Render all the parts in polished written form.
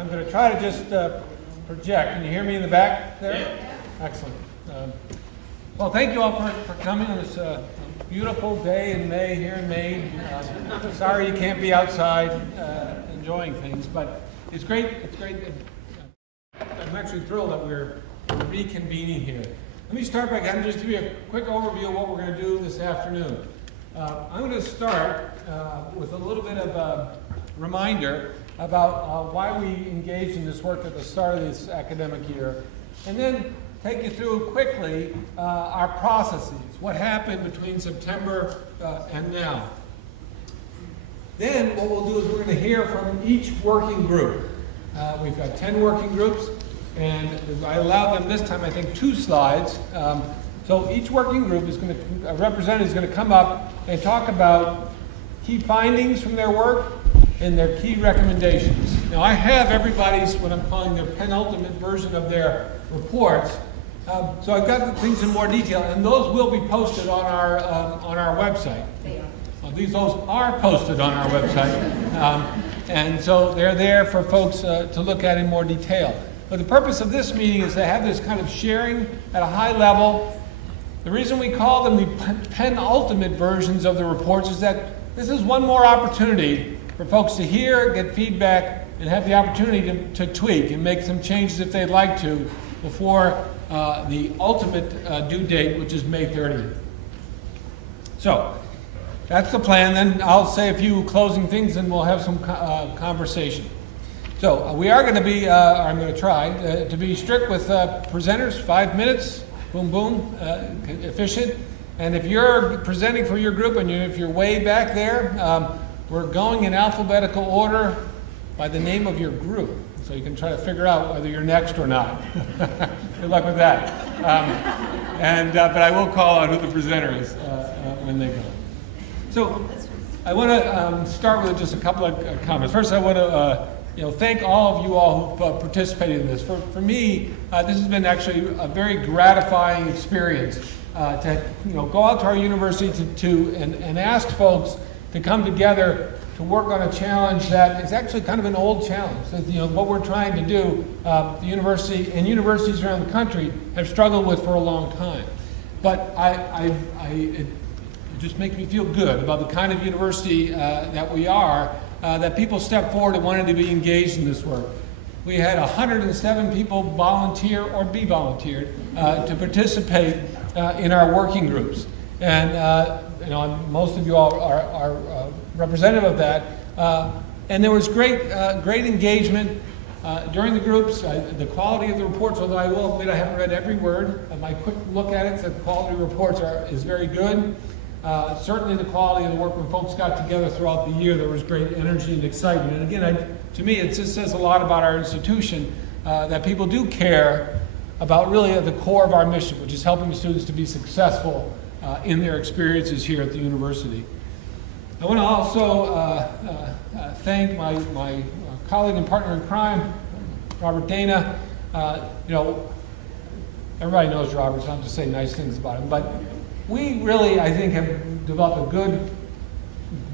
I'm going to try to just project. Can you hear me in the back there? Yeah. Excellent. Well, thank you all for coming on this beautiful day in May here in Maine. Sorry you can't be outside enjoying things, but it's great. It's great. I'm actually thrilled that we're reconvening here. Let me start by just give you a quick overview of what we're going to do this afternoon. I'm going to start with a little bit of a reminder about why we engaged in this work at the start of this academic year, and then take you through quickly our processes, what happened between September and now. Then what we'll do is we're going to hear from each working group. We've got 10 working groups, and I allowed them this time, I think, 2 slides. So each working group is going to, a representative is going to come up and talk about key findings from their work and their key recommendations. Now I have everybody's, what I'm calling their penultimate version of their reports. So I've got the things in more detail, and those will be posted on our website. Those are posted on our website, and so they're there for folks to look at in more detail. But the purpose of this meeting is to have this kind of sharing at a high level. The reason we call them the penultimate versions of the reports is that this is one more opportunity for folks to hear, get feedback, and have the opportunity to tweak and make some changes if they'd like to before the ultimate due date, which is May 30th. So that's the plan. Then I'll say a few closing things and we'll have some conversation. So we are going to be, I'm going to try to be strict with presenters, 5 minutes, boom, boom, efficient. And if you're presenting for your group and if you're way back there, we're going in alphabetical order by the name of your group. So you can try to figure out whether you're next or not. Good luck with that. But I will call out who the presenter is when they go. So I want to start with just a couple of comments. First, I want to thank all of you all who participated in this. For me, this has been actually a very gratifying experience to go out to our university and ask folks to come together to work on a challenge that is actually kind of an old challenge. What we're trying to do, the university and universities around the country have struggled with for a long time. But it just makes me feel good about the kind of university that we are, that people stepped forward and wanted to be engaged in this work. We had 107 people volunteer or be volunteered to participate in our working groups. And most of you all are representative of that. And there was great engagement during the groups. The quality of the reports, although I will admit I haven't read every word, my quick look at it said the quality of the reports is very good. Certainly the quality of the work when folks got together throughout the year, there was great energy and excitement. And again, to me, it just says a lot about our institution, that people do care about really at the core of our mission, which is helping students to be successful in their experiences here at the university. I want to also thank my colleague and partner in crime, Robert Dana. Everybody knows Robert, so I don't have to say nice things about him, but we really, I think, have developed a good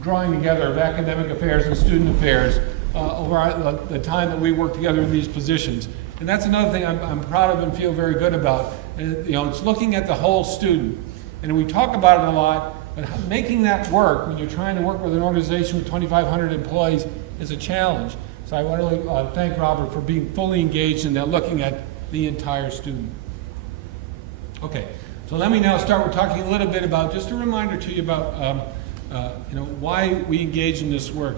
drawing together of academic affairs and student affairs over the time that we work together in these positions. And that's another thing I'm proud of and feel very good about. It's looking at the whole student. And we talk about it a lot, but making that work when you're trying to work with an organization with 2,500 employees is a challenge. So I want to really thank Robert for being fully engaged in that, looking at the entire student. Okay, so let me now start with talking a little bit about, just a reminder to you about why we engage in this work.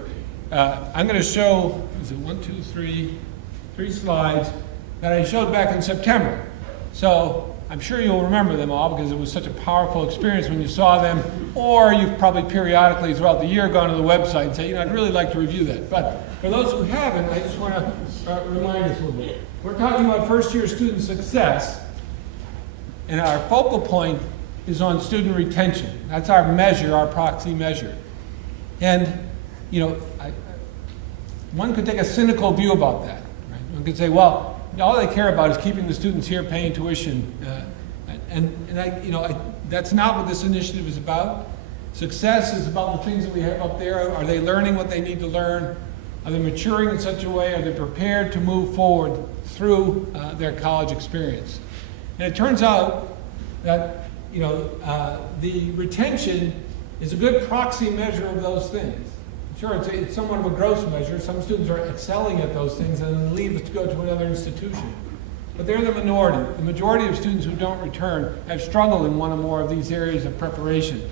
I'm going to show, is it 1, 2, 3 slides that I showed back in September. So I'm sure you'll remember them all because it was such a powerful experience when you saw them, or you've probably periodically throughout the year gone to the website and say, I'd really like to review that. But for those who haven't, I just want to remind us a little bit. We're talking about first-year student success, and our focal point is on student retention. That's our measure, our proxy measure. And, one could take a cynical view about that. Right? One could say, well, all they care about is keeping the students here paying tuition. That's not what this initiative is about. Success is about the things that we have up there. Are they learning what they need to learn? Are they maturing in such a way? Are they prepared to move forward through their college experience? And it turns out that the retention is a good proxy measure of those things. Sure, it's somewhat of a gross measure. Some students are excelling at those things and then leave to go to another institution. But they're the minority. The majority of students who don't return have struggled in one or more of these areas of preparation.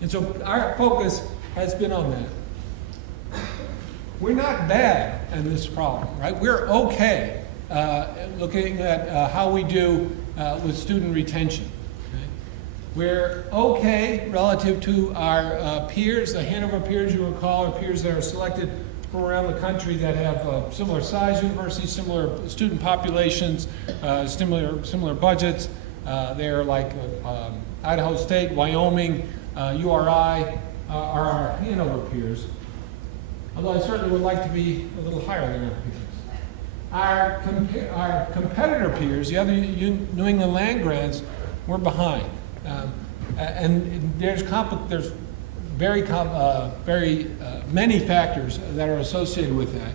And so our focus has been on that. We're not bad at this problem, right? We're okay looking at how we do with student retention. Okay? We're okay relative to our peers, the Hanover peers you recall, are peers that are selected from around the country that have similar size universities, similar student populations, similar budgets. They're like Idaho State, Wyoming, URI are our Hanover peers. Although I certainly would like to be a little higher than our peers. Our competitor peers, the other New England land grants, we're behind. And there's very many factors that are associated with that.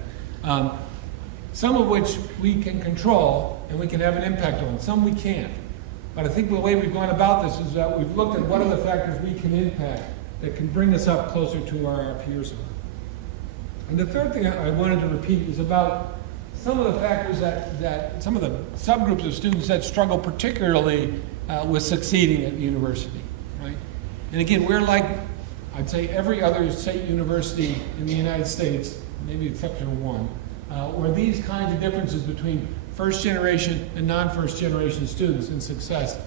Some of which we can control and we can have an impact on. Some we can't. But I think the way we've gone about this is that we've looked at what are the factors we can impact that can bring us up closer to where our peers are. And the third thing I wanted to repeat is about some of the factors that some of the subgroups of students that struggle particularly with succeeding at the university, right? And again, we're like, I'd say every other state university in the United States, maybe exception of one, where these kinds of differences between first generation and non-first generation students in success,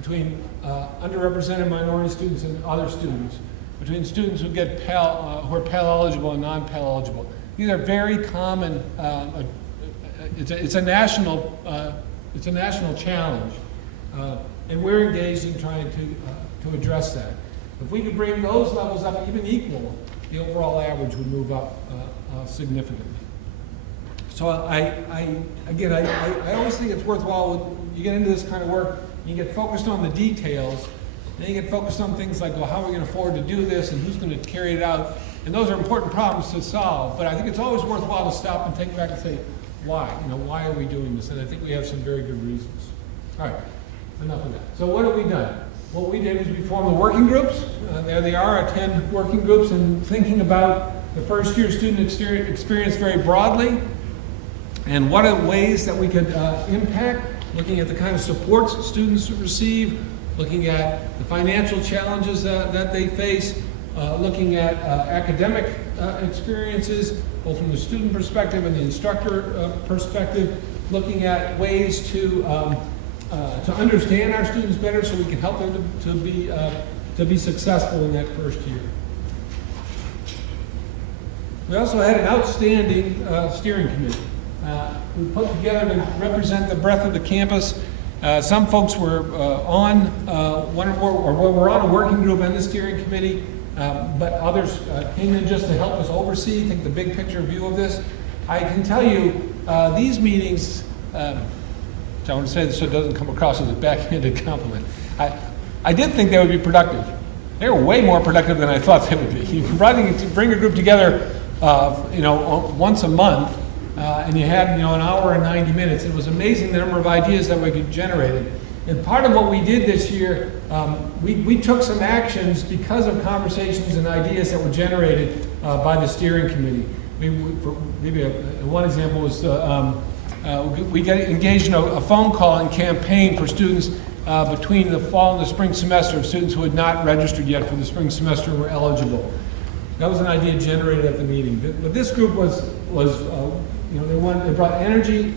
between underrepresented minority students and other students, between students who get who are Pell eligible and non-Pell eligible. These are very common. It's a national challenge, and we're engaged in trying to address that. If we could bring those levels up even equal, the overall average would move up significantly. So I always think it's worthwhile when you get into this kind of work, you get focused on the details, then you get focused on things like, well, how are we going to afford to do this and who's going to carry it out? And those are important problems to solve, but I think it's always worthwhile to stop and take back and say, why? Why are we doing this? And I think we have some very good reasons. All right, enough of that. So what have we done? What we did is we formed the working groups. There they are, our 10 working groups, and thinking about the first year student experience very broadly, and what are ways that we could impact, looking at the kind of supports students receive, looking at the financial challenges that they face, looking at academic experiences, both from the student perspective and the instructor perspective, looking at ways to understand our students better so we can help them to be successful in that first year. We also had an outstanding steering committee. We put together to represent the breadth of the campus. Some folks were on one or more, or were on a working group and the steering committee, but others came in just to help us oversee, take the big picture view of this. I can tell you, these meetings, I want to say this so it doesn't come across as a backhanded compliment. I did think they would be productive. They were way more productive than I thought they would be. You can bring a group together, once a month, and you had, an hour and 90 minutes. It was amazing the number of ideas that we could generate. And part of what we did this year, we took some actions because of conversations and ideas that were generated by the steering committee. One example was we got engaged in a phone call and campaign for students between the fall and the spring semester of students who had not registered yet for the spring semester and were eligible. That was an idea generated at the meeting. But this group they brought energy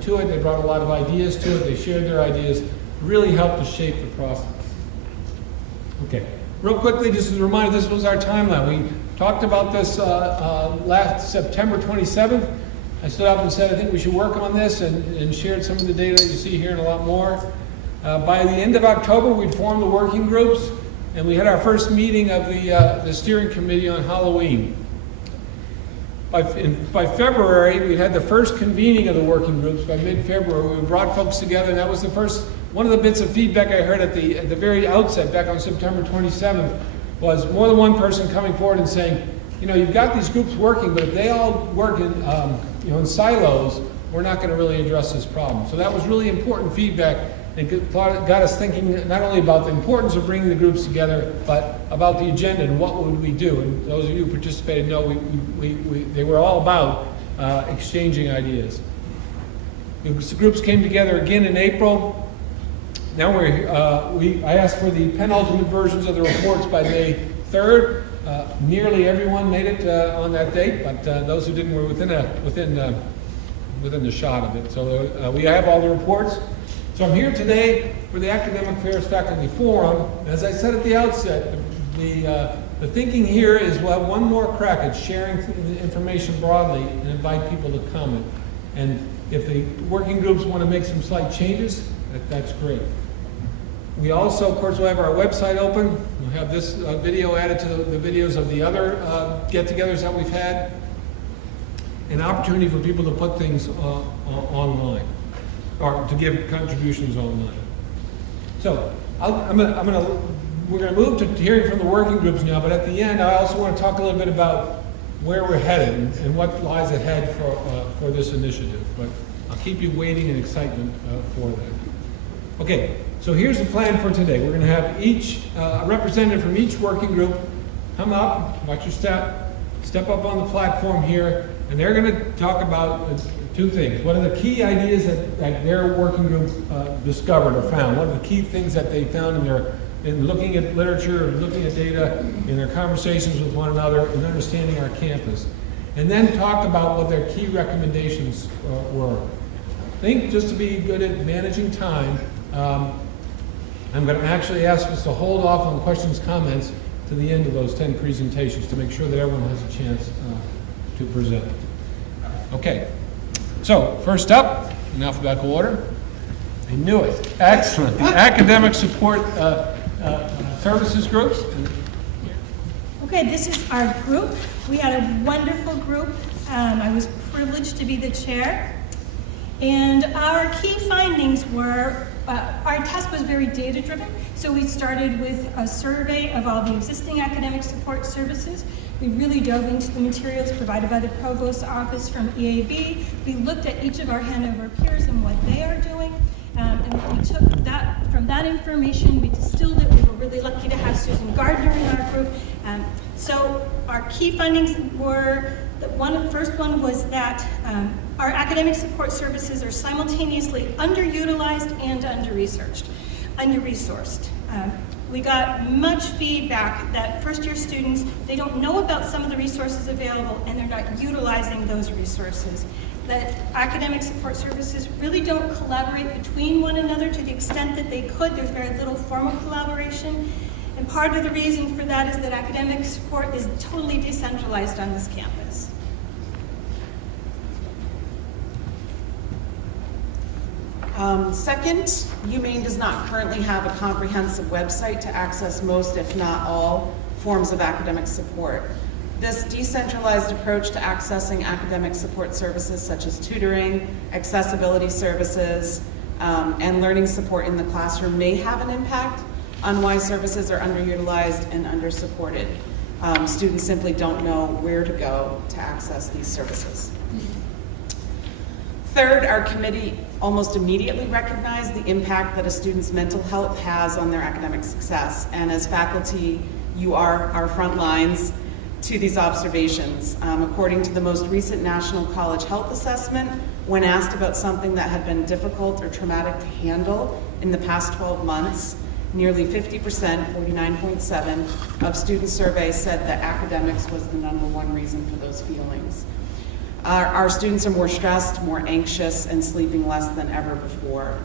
to it. They brought a lot of ideas to it. They shared their ideas. Really helped to shape the process. Okay, real quickly, just as a reminder, this was our timeline. We talked about this last September 27th. I stood up and said, I think we should work on this, and shared some of the data that you see here and a lot more. By the end of October, we'd formed the working groups, and we had our first meeting of the steering committee on Halloween. By February, we had the first convening of the working groups. By mid-February, we brought folks together, and that was the first, one of the bits of feedback I heard at the very outset, back on September 27th, was more than one person coming forward and saying, you've got these groups working, but if they all work in, in silos, we're not going to really address this problem. So that was really important feedback. It got us thinking not only about the importance of bringing the groups together, but about the agenda and what would we do. And those of you who participated know they were all about exchanging ideas. The groups came together again in April. Now I asked for the penultimate versions of the reports by May 3rd. Nearly everyone made it on that date, but those who didn't were within the shot of it. So we have all the reports. So I'm here today for the Academic Affairs Faculty Forum. As I said at the outset, the thinking here is we'll have one more crack at sharing the information broadly and invite people to comment. And if the working groups want to make some slight changes, that's great. We also, of course, will have our website open. We'll have this video added to the videos of the other get-togethers that we've had. An opportunity for people to put things online, or to give contributions online. So we're going to move to hearing from the working groups now, but at the end I also want to talk a little bit about where we're headed and what lies ahead for this initiative. But I'll keep you waiting in excitement for that. Okay, so here's the plan for today. We're going to have a representative from each working group come up, watch your step up on the platform here, and they're going to talk about two things. What are the key ideas that their working group discovered or found? What are the key things that they found in looking at literature, looking at data, in their conversations with one another, and understanding our campus? And then talk about what their key recommendations were. I think just to be good at managing time, I'm going to actually ask us to hold off on questions, comments to the end of those 10 presentations to make sure that everyone has a chance to present. Okay, so first up, in alphabetical order, I knew it. Excellent. The Academic Support Services Groups. Okay, this is our group. We had a wonderful group. I was privileged to be the chair. And our key findings were, our test was very data-driven. So we started with a survey of all the existing academic support services. We really dove into the materials provided by the Provost's Office from EAB. We looked at each of our Hanover peers and what they are doing. And we took that, from that information, we distilled it. We were really lucky to have Susan Gardner in our group. So our key findings were, the first one was that our academic support services are simultaneously underutilized and under-resourced. We got much feedback that first-year students, they don't know about some of the resources available and they're not utilizing those resources. That academic support services really don't collaborate between one another to the extent that they could. There's very little formal collaboration. And part of the reason for that is that academic support is totally decentralized on this campus. Second, UMaine does not currently have a comprehensive website to access most, if not all, forms of academic support. This decentralized approach to accessing academic support services such as tutoring, accessibility services, and learning support in the classroom may have an impact on why services are underutilized and undersupported. Students simply don't know where to go to access these services. Third, our committee almost immediately recognized the impact that a student's mental health has on their academic success. And as faculty, you are our front lines to these observations. According to the most recent National College Health Assessment, when asked about something that had been difficult or traumatic to handle in the past 12 months, nearly 50%, 49.7%, of student surveys said that academics was the #1 reason for those feelings. Our students are more stressed, more anxious, and sleeping less than ever before.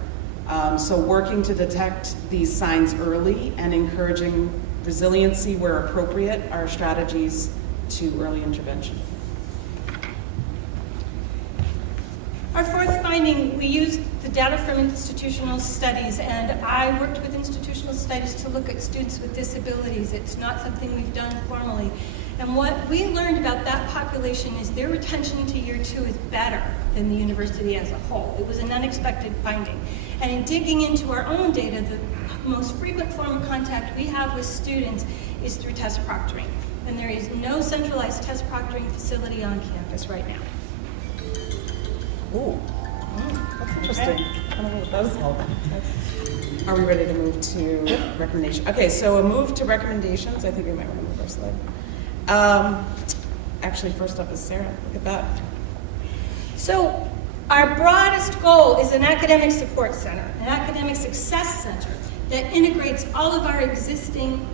So working to detect these signs early and encouraging resiliency where appropriate are strategies to early intervention. Our fourth finding, we used the data from institutional studies, and I worked with institutional studies to look at students with disabilities. It's not something we've done formally. And what we learned about that population is their retention into year 2 is better than the university as a whole. It was an unexpected finding. And in digging into our own data, the most frequent form of contact we have with students is through test proctoring. And there is no centralized test proctoring facility on campus right now. Ooh, that's interesting. I don't know what that is all about. Are we ready to move to recommendation? Okay, so a move to recommendations. I think we might want to move our slide. Actually, first up is Sarah. Look at that. So our broadest goal is an academic support center, an academic success center that integrates all of our existing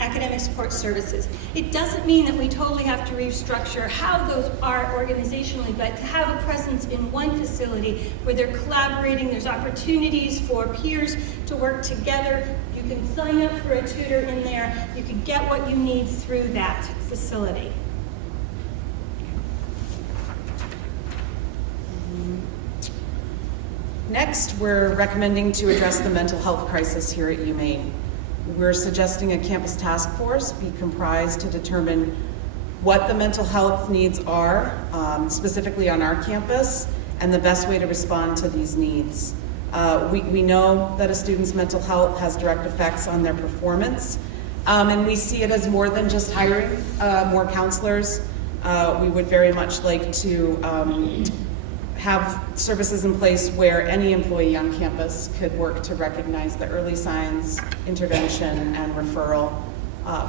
academic support services. It doesn't mean that we totally have to restructure how those are organizationally, but to have a presence in one facility where they're collaborating, there's opportunities for peers to work together. You can sign up for a tutor in there. You can get what you need through that facility. Next, we're recommending to address the mental health crisis here at UMaine. We're suggesting a campus task force be comprised to determine what the mental health needs are, specifically on our campus, and the best way to respond to these needs. We know that a student's mental health has direct effects on their performance, and we see it as more than just hiring more counselors. We would very much like to have services in place where any employee on campus could work to recognize the early signs, intervention, and referral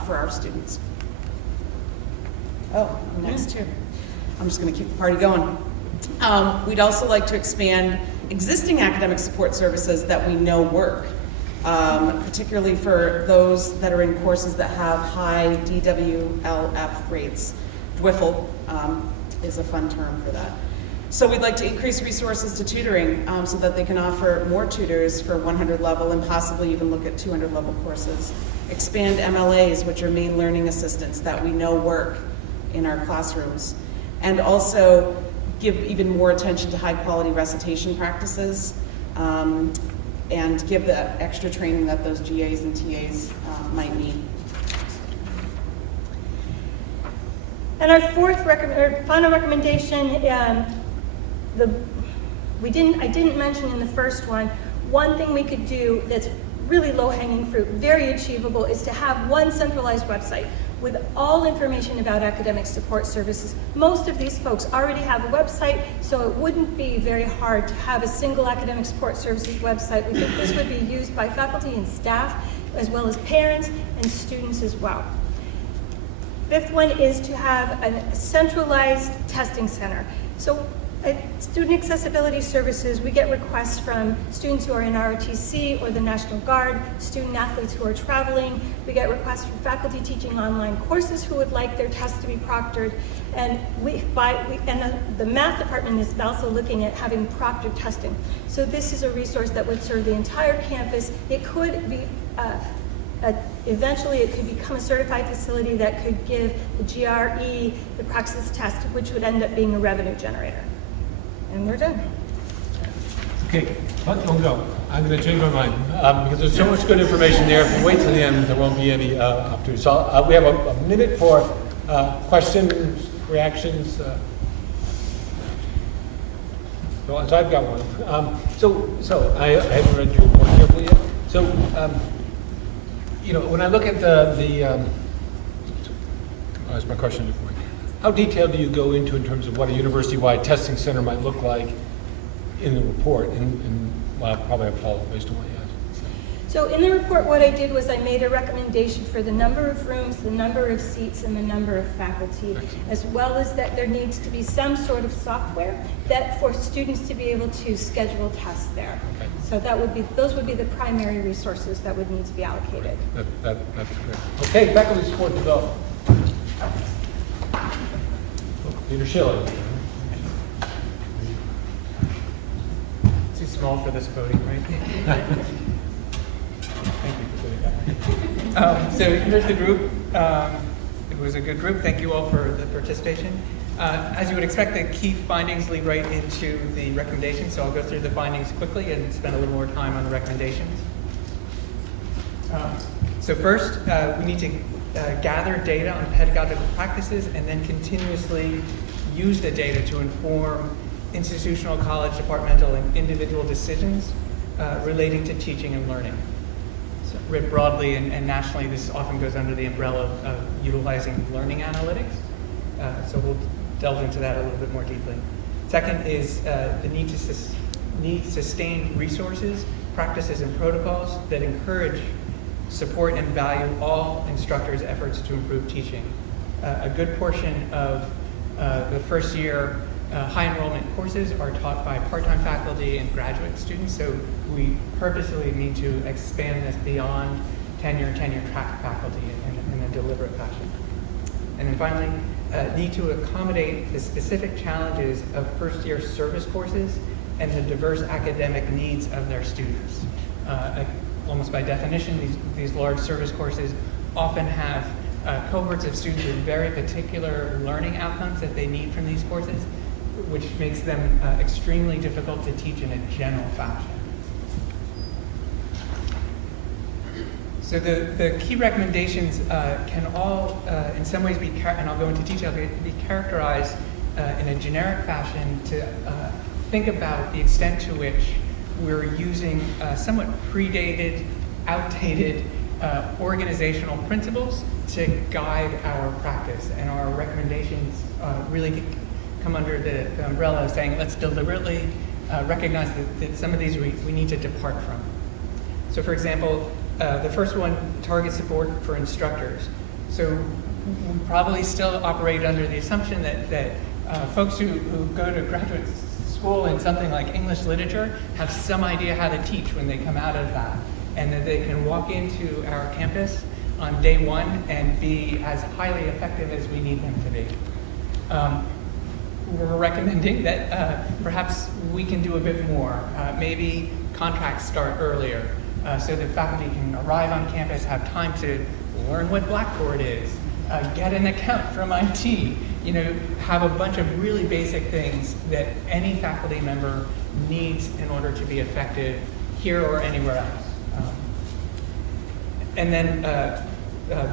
for our students. Oh, I'm next too. I'm just going to keep the party going. We'd also like to expand existing academic support services that we know work, particularly for those that are in courses that have high DWLF rates. DWIFL is a fun term for that. So we'd like to increase resources to tutoring so that they can offer more tutors for 100 level and possibly even look at 200 level courses. Expand MLAs, which are main learning assistants that we know work in our classrooms. And also give even more attention to high quality recitation practices and give the extra training that those GAs and TAs might need. And our final recommendation, I didn't mention in the first one thing we could do that's really low-hanging fruit, very achievable, is to have one centralized website with all information about academic support services. Most of these folks already have a website, so it wouldn't be very hard to have a single academic support services website. We think this would be used by faculty and staff, as well as parents and students as well. Fifth one is to have a centralized testing center. So at Student Accessibility Services, we get requests from students who are in ROTC or the National Guard, student athletes who are traveling. We get requests from faculty teaching online courses who would like their tests to be proctored. And the math department is also looking at having proctored testing. So this is a resource that would serve the entire campus. It could be eventually it could become a certified facility that could give the GRE, the praxis test, which would end up being a revenue generator. And we're done. Okay, but don't go. I'm going to change my mind because there's so much good information there. If we wait till the end, there won't be any opportunity. So we have a minute for questions, reactions. So I've got one. So I haven't read your report carefully yet. So when I look at that's my question before. How detailed do you go into in terms of what a university-wide testing center might look like in the report? And well, I'll probably have a follow-up based on what you asked. So in the report, what I did was I made a recommendation for the number of rooms, the number of seats, and the number of faculty, as well as that there needs to be some sort of software that for students to be able to schedule tests there. Okay. So those would be the primary resources that would need to be allocated. That's great. Okay, faculty support development. Peter Schilling. Too small for this podium, right? Thank you for doing that. So here's the group. It was a good group. Thank you all for the participation. As you would expect, the key findings lead right into the recommendations, so I'll go through the findings quickly and spend a little more time on the recommendations. So first, we need to gather data on pedagogical practices and then continuously use the data to inform institutional, college, departmental, and individual decisions relating to teaching and learning. So writ broadly and nationally, this often goes under the umbrella of utilizing learning analytics. So we'll delve into that a little bit more deeply. Second is the need sustained resources, practices, and protocols that encourage, support, and value all instructors' efforts to improve teaching. A good portion of the first year high enrollment courses are taught by part-time faculty and graduate students, so we purposely need to expand this beyond tenure track faculty in a deliberate fashion. And then finally, need to accommodate the specific challenges of first-year service courses and the diverse academic needs of their students. Almost by definition, these large service courses often have cohorts of students with very particular learning outcomes that they need from these courses, which makes them extremely difficult to teach in a general fashion. So the key recommendations can all, in some ways, and I'll go into detail, be characterized in a generic fashion to think about the extent to which we're using somewhat predated, outdated organizational principles to guide our practice. And our recommendations really come under the umbrella of saying, let's deliberately recognize that some of these we need to depart from. So for example, the first one, target support for instructors. So we probably still operate under the assumption that folks who go to graduate school in something like English literature have some idea how to teach when they come out of that, and that they can walk into our campus on day one and be as highly effective as we need them to be. We're recommending that perhaps we can do a bit more. Maybe contracts start earlier so that faculty can arrive on campus, have time to learn what Blackboard is, get an account from IT, have a bunch of really basic things that any faculty member needs in order to be effective here or anywhere else. And then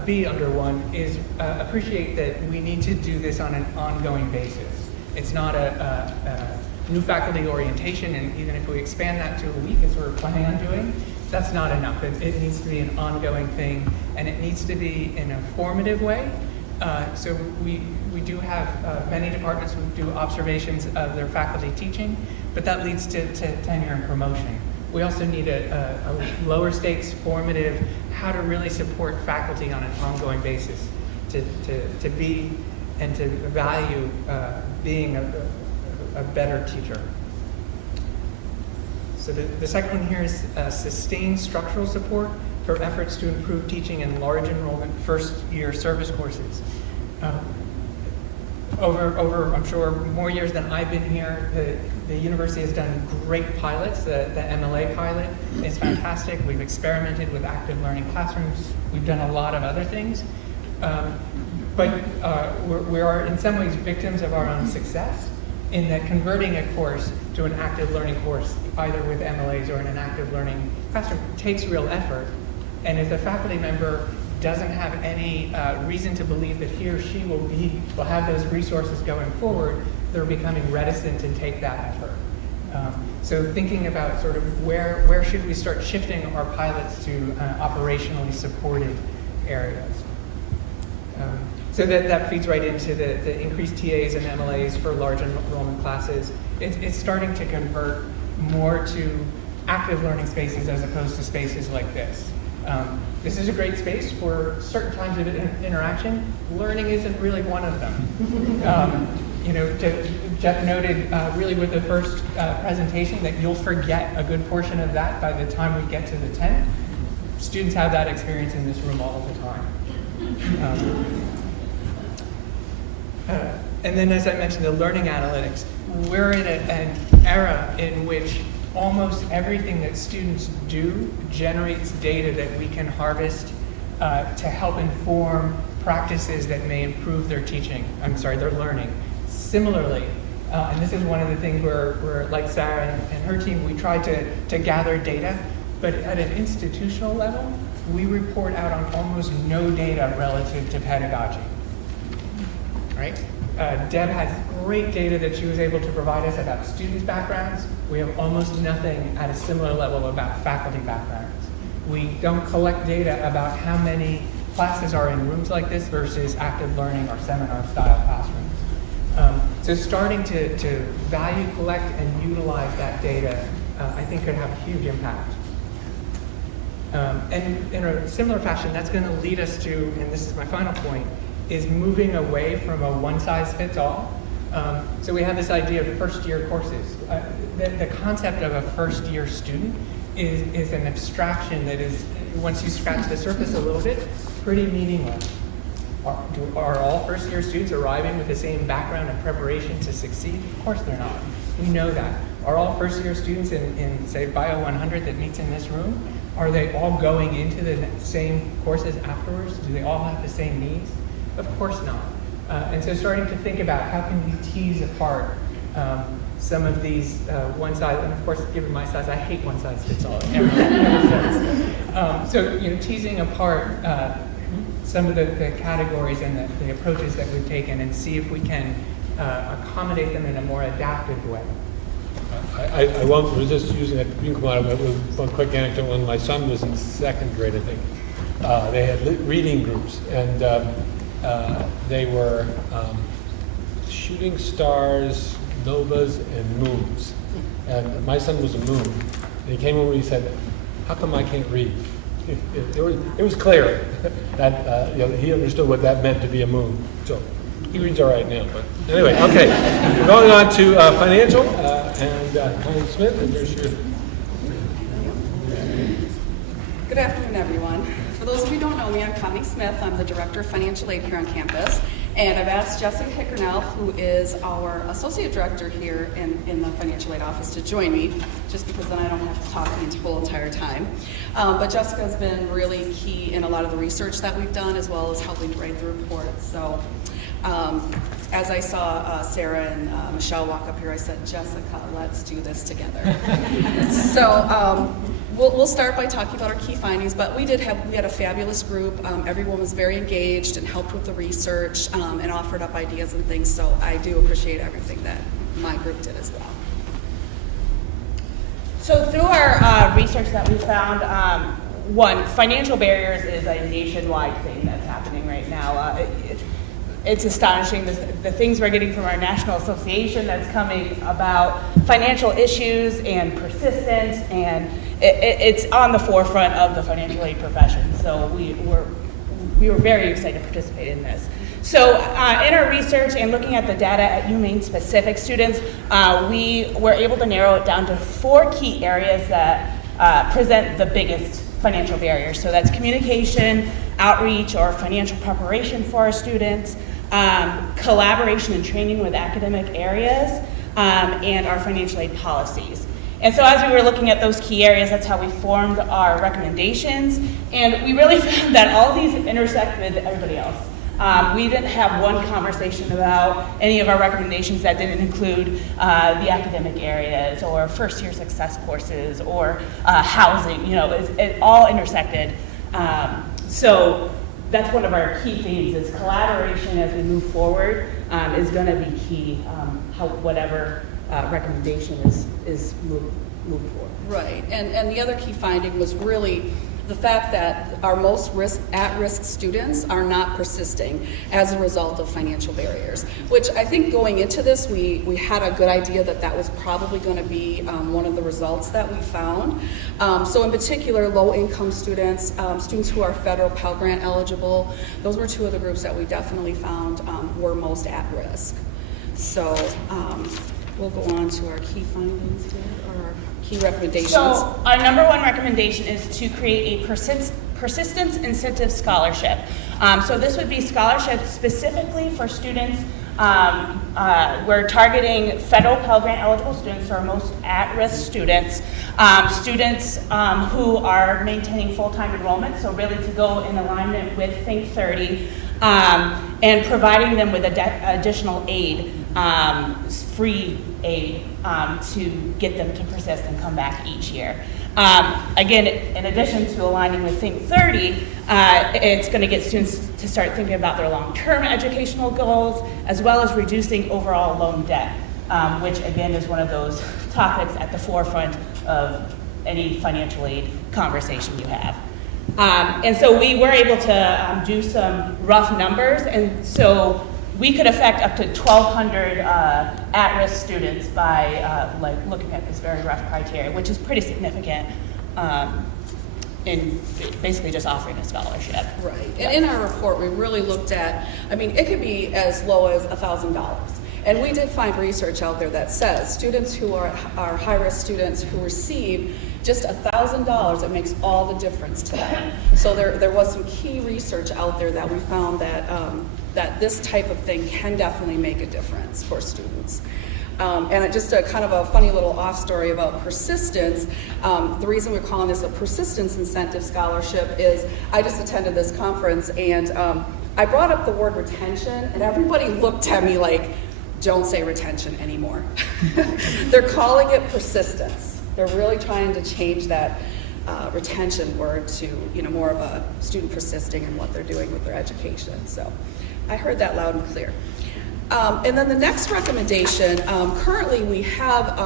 B under one is appreciate that we need to do this on an ongoing basis. It's not a new faculty orientation, and even if we expand that to a week as we're planning on doing, that's not enough. It needs to be an ongoing thing, and it needs to be in a formative way. So we do have many departments who do observations of their faculty teaching, but that leads to tenure and promotion. We also need a lower stakes formative, how to really support faculty on an ongoing basis to be and to value being a better teacher. So the second one here is sustained structural support for efforts to improve teaching in large enrollment first year service courses. Over, I'm sure, more years than I've been here, the university has done great pilots. The MLA pilot is fantastic. We've experimented with active learning classrooms. We've done a lot of other things. But we are in some ways victims of our own success in that converting a course to an active learning course, either with MLAs or in an active learning classroom, takes real effort. And if the faculty member doesn't have any reason to believe that he or she will have those resources going forward, they're becoming reticent to take that effort. So thinking about sort of where should we start shifting our pilots to operationally supported areas. So that feeds right into the increased TAs and MLAs for large enrollment classes. It's starting to convert more to active learning spaces as opposed to spaces like this. This is a great space for certain times of interaction. Learning isn't really one of them. Jeff noted really with the first presentation that you'll forget a good portion of that by the time we get to the 10th. Students have that experience in this room all the time. And then, as I mentioned, the learning analytics. We're in an era in which almost everything that students do generates data that we can harvest to help inform practices that may improve their their learning. Similarly, and this is one of the things where like Sarah and her team, we try to gather data, but at an institutional level, we report out on almost no data relative to pedagogy. Right? Deb has great data that she was able to provide us about students' backgrounds. We have almost nothing at a similar level about faculty backgrounds. We don't collect data about how many classes are in rooms like this versus active learning or seminar-style classrooms. So starting to value, collect, and utilize that data, I think could have a huge impact. And in a similar fashion, that's going to lead us to, and this is my final point, is moving away from a one-size-fits-all. So we have this idea of first-year courses. The concept of a first-year student is an abstraction that is, once you scratch the surface a little bit, pretty meaningless. Are all first-year students arriving with the same background and preparation to succeed? Of course they're not. We know that. Are all first-year students in, say, Bio 100 that meets in this room, are they all going into the same courses afterwards? Do they all have the same needs? Of course not. And so starting to think about how can we tease apart some of these one size, and of course, given my size, I hate one size fits all. It never makes sense. So teasing apart some of the categories and the approaches that we've taken, and see if we can accommodate them in a more adaptive way. I won't resist using that green commodity, but with one quick anecdote. When my son was in second grade, I think, they had reading groups, and they were shooting stars, novas, and moons. And my son was a moon. And he came over and he said, "How come I can't read?" It was clear that he understood what that meant to be a moon. So he reads all right now. But anyway, okay. We're going on to financial, and Connie Smith, and here's your... Good afternoon, everyone. For those of you who don't know me, I'm Connie Smith. I'm the Director of Financial Aid here on campus. And I've asked Jessica Hickernell, who is our Associate Director here in the Financial Aid office, to join me, just because then I don't have to talk the whole entire time. But Jessica has been really key in a lot of the research that we've done, as well as helping to write the report. So as I saw Sarah and Michelle walk up here, I said, "Jessica, let's do this together." So we'll start by talking about our key findings, but we had a fabulous group. Everyone was very engaged and helped with the research and offered up ideas and things, so I do appreciate everything that my group did as well. So through our research that we found, one, financial barriers is a nationwide thing that's happening right now. It's astonishing the things we're getting from our national association that's coming about financial issues and persistence, and it's on the forefront of the financial aid profession. So we were very excited to participate in this. So in our research and looking at the data at UMaine specific students, we were able to narrow it down to 4 key areas that present the biggest financial barriers. So that's communication, outreach or financial preparation for our students, collaboration and training with academic areas, and our financial aid policies. And so as we were looking at those key areas, that's how we formed our recommendations. And we really found that all these intersect with everybody else. We didn't have one conversation about any of our recommendations that didn't include the academic areas or first-year success courses or housing. It all intersected. So that's one of our key themes, is collaboration as we move forward is going to be key, whatever recommendation is moved forward. Right, and the other key finding was really the fact that our most at-risk students are not persisting as a result of financial barriers, which I think going into this, we had a good idea that was probably going to be one of the results that we found. So in particular, low-income students, students who are federal Pell Grant eligible, those were 2 of the groups that we definitely found were most at risk. So we'll go on to our key findings here, or our key recommendations. So our number 1 recommendation is to create a persistence incentive scholarship. So this would be scholarships specifically for students. We're targeting federal Pell Grant eligible students, so our most at-risk students, students who are maintaining full-time enrollment, so really to go in alignment with Think 30, and providing them with additional aid, free aid, to get them to persist and come back each year. Again, in addition to aligning with Think 30, it's going to get students to start thinking about their long-term educational goals, as well as reducing overall loan debt, which again is one of those topics at the forefront of any financial aid conversation you have. And so we were able to do some rough numbers, and so we could affect up to 1,200 at-risk students by like looking at this very rough criteria, which is pretty significant in basically just offering a scholarship. Right, and in our report, we really looked at, I mean, it could be as low as $1,000. And we did find research out there that says students who are high-risk students who receive just $1,000, it makes all the difference to them. So there was some key research out there that we found that, that this type of thing can definitely make a difference for students. And just a kind of a funny little off story about persistence. The reason we're calling this a persistence incentive scholarship is I just attended this conference and I brought up the word retention and everybody looked at me like, don't say retention anymore. They're calling it persistence. They're really trying to change that retention word to, you know, more of a student persisting in what they're doing with their education. So I heard that loud and clear. And then the next recommendation, currently we have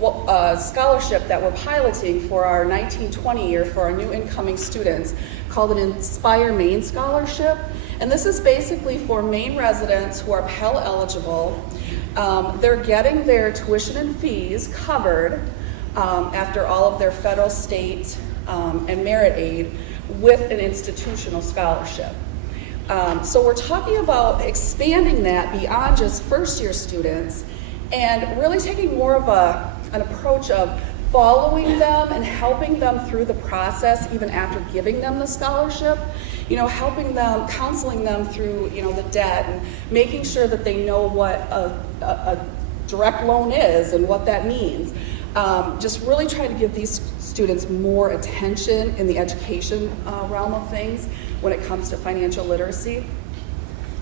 a scholarship that we're piloting for our 19-20 year for our new incoming students called an Inspire Maine Scholarship. And this is basically for Maine residents who are Pell eligible. They're getting their tuition and fees covered after all of their federal, state, and merit aid with an institutional scholarship. So we're talking about expanding that beyond just first-year students and really taking more of an approach of following them and helping them through the process even after giving them the scholarship. You know, helping them, counseling them through, you know, the debt and making sure that they know what a direct loan is and what that means. Just really try to give these students more attention in the education realm of things when it comes to financial literacy.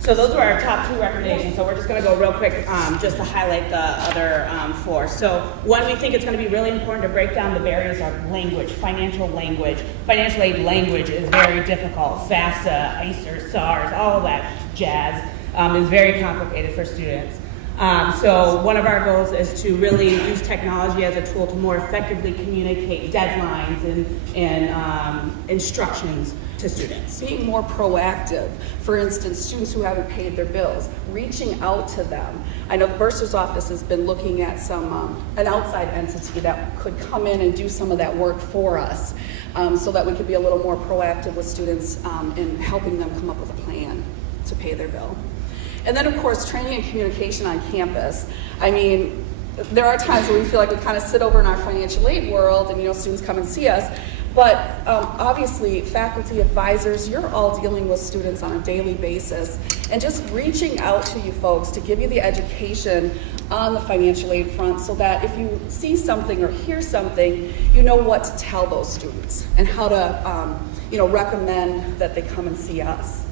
So those were our top 2 recommendations. So we're just going to go real quick just to highlight the other 4. So one, we think it's going to be really important to break down the barriers of language, financial language. Financial aid language is very difficult. FAFSA, ICER, SARS, all of that jazz is very complicated for students. So one of our goals is to really use technology as a tool to more effectively communicate deadlines and instructions to students. Being more proactive. For instance, students who haven't paid their bills, reaching out to them. I know the bursar's office has been looking at some an outside entity that could come in and do some of that work for us so that we could be a little more proactive with students in helping them come up with a plan to pay their bill. And then, of course, training and communication on campus. I mean, there are times where we feel like we kind of sit over in our financial aid world and, you know, students come and see us. But obviously, faculty, advisors, you're all dealing with students on a daily basis. And just reaching out to you folks to give you the education on the financial aid front so that if you see something or hear something, you know what to tell those students and how to, you know, recommend that they come and see us.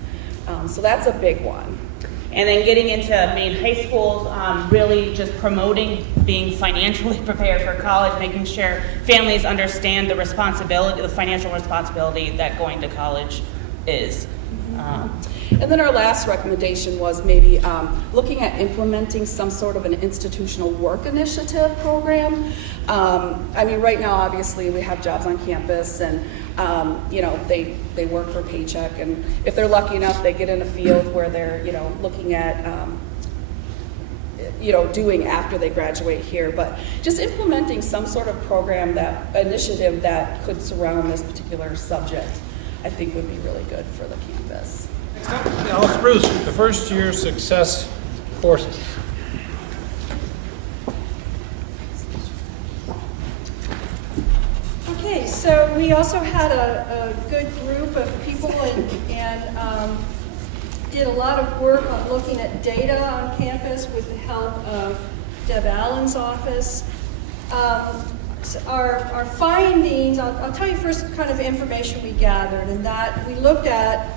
So that's a big one. And then getting into Maine high schools, really just promoting being financially prepared for college, making sure families understand the responsibility, the financial responsibility that going to college is. And then our last recommendation was maybe looking at implementing some sort of an institutional work initiative program. I mean, right now, obviously, we have jobs on campus and, you know, they work for a paycheck. And if they're lucky enough, they get in a field where they're, you know, looking at, you know, doing after they graduate here. But just implementing some sort of program, that initiative that could surround this particular subject, I think would be really good for the campus. Next up, Alice Bruce with the first year success courses. Okay, so we also had a good group of people and did a lot of work on looking at data on campus with the help of Deb Allen's office. So our findings, I'll tell you first kind of information we gathered, and that we looked at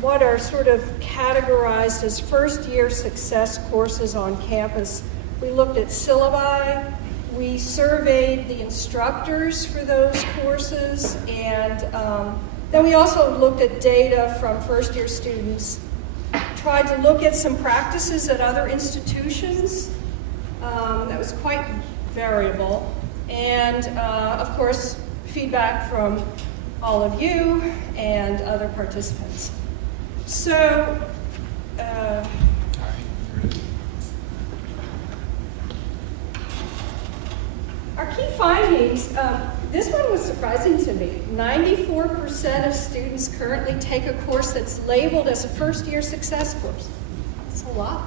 what are sort of categorized as first year success courses on campus. We looked at syllabi, we surveyed the instructors for those courses, and then we also looked at data from first year students, tried to look at some practices at other institutions. That was quite variable. and of course, feedback from all of you and other participants. So, our key findings, this one was surprising to me. 94% of students currently take a course that's labeled as a first-year success course. That's a lot.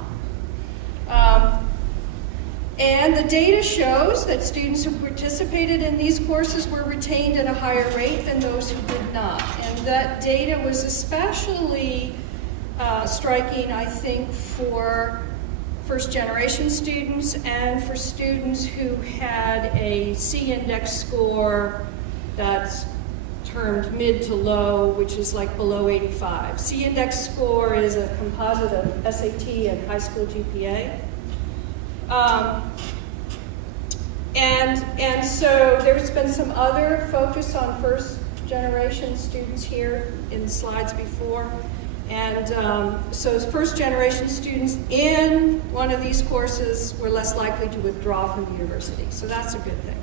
And the data shows that students who participated in these courses were retained at a higher rate than those who did not. And that data was especially striking, I think, for first-generation students and for students who had a C-index score that's termed mid to low, which is like below 85. C-index score is a composite of SAT and high school GPA. And so there's been some other focus on first-generation students here in the slides before. And so first-generation students in one of these courses were less likely to withdraw from the university. So that's a good thing.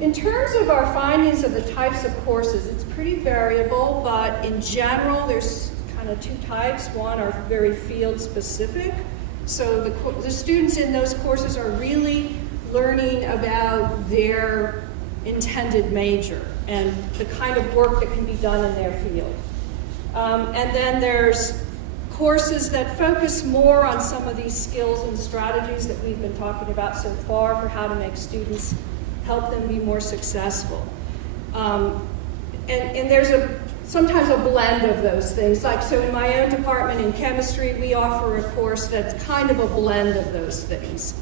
In terms of our findings of the types of courses, it's pretty variable, but in general, there's kind of two types. One are very field-specific. So the students in those courses are really learning about their intended major and the kind of work that can be done in their field. And then there's courses that focus more on some of these skills and strategies that we've been talking about so far for how to make students, help them be more successful. And there's sometimes a blend of those things. Like, so in my own department in chemistry, we offer a course that's kind of a blend of those things.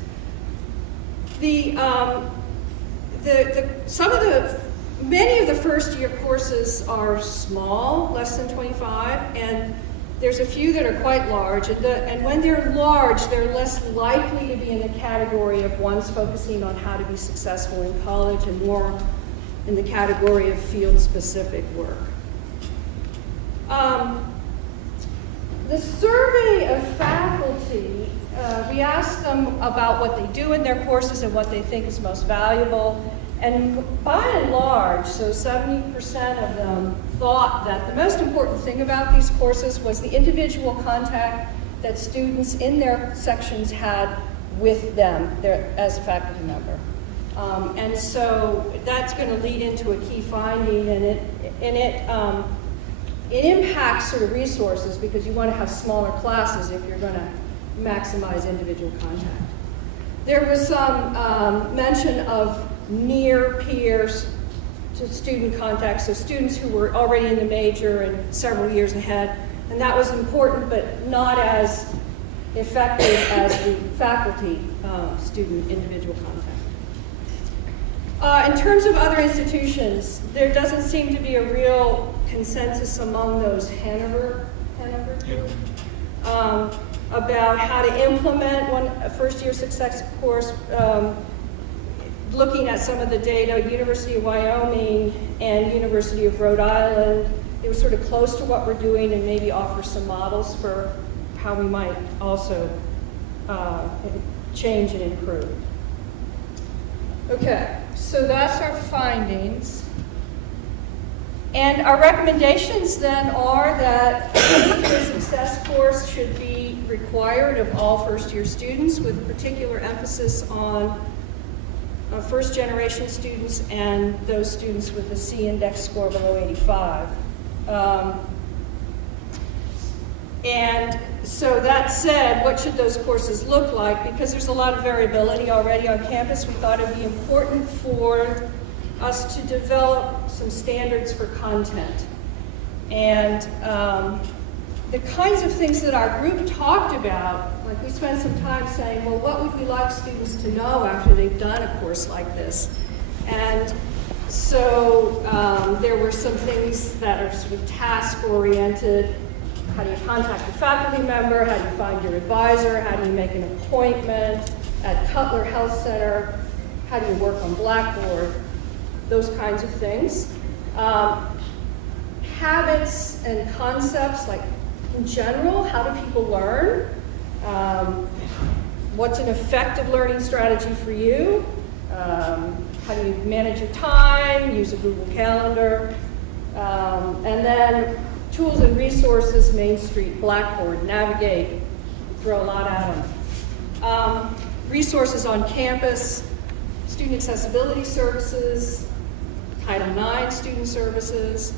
Many of the first year courses are small, less than 25, and there's a few that are quite large. And when they're large, they're less likely to be in the category of ones focusing on how to be successful in college and more in the category of field-specific work. The survey of faculty, we asked them about what they do in their courses and what they think is most valuable. And by and large, so 70% of them thought that the most important thing about these courses was the individual contact that students in their sections had with them as a faculty member. And so that's going to lead into a key finding, and it impacts sort of resources because you want to have smaller classes if you're going to maximize individual contact. There was some mention of near peers to student contact, so students who were already in the major and several years ahead, and that was important but not as effective as the faculty student individual contact. In terms of other institutions, there doesn't seem to be a real consensus among those Hanover group about how to implement a first-year success course. Looking at some of the data, University of Wyoming and University of Rhode Island, they were sort of close to what we're doing and maybe offer some models for how we might also change and improve. Okay, so that's our findings. And our recommendations then are that the success course should be required of all first-year students with particular emphasis on first-generation students and those students with a C-index score below 85. And so that said, what should those courses look like? Because there's a lot of variability already on campus, we thought it would be important for us to develop some standards for content. And the kinds of things that our group talked about, like we spent some time saying, well, what would we like students to know after they've done a course like this? And so there were some things that are sort of task-oriented. How do you contact a faculty member? How do you find your advisor? How do you make an appointment at Cutler Health Center? How do you work on Blackboard? Those kinds of things. Habits and concepts, like in general, how do people learn? What's an effective learning strategy for you? How do you manage your time, use a Google Calendar, and then tools and resources, Main Street, Blackboard, Navigate, throw a lot at them. Resources on campus, student accessibility services, Title IX student services.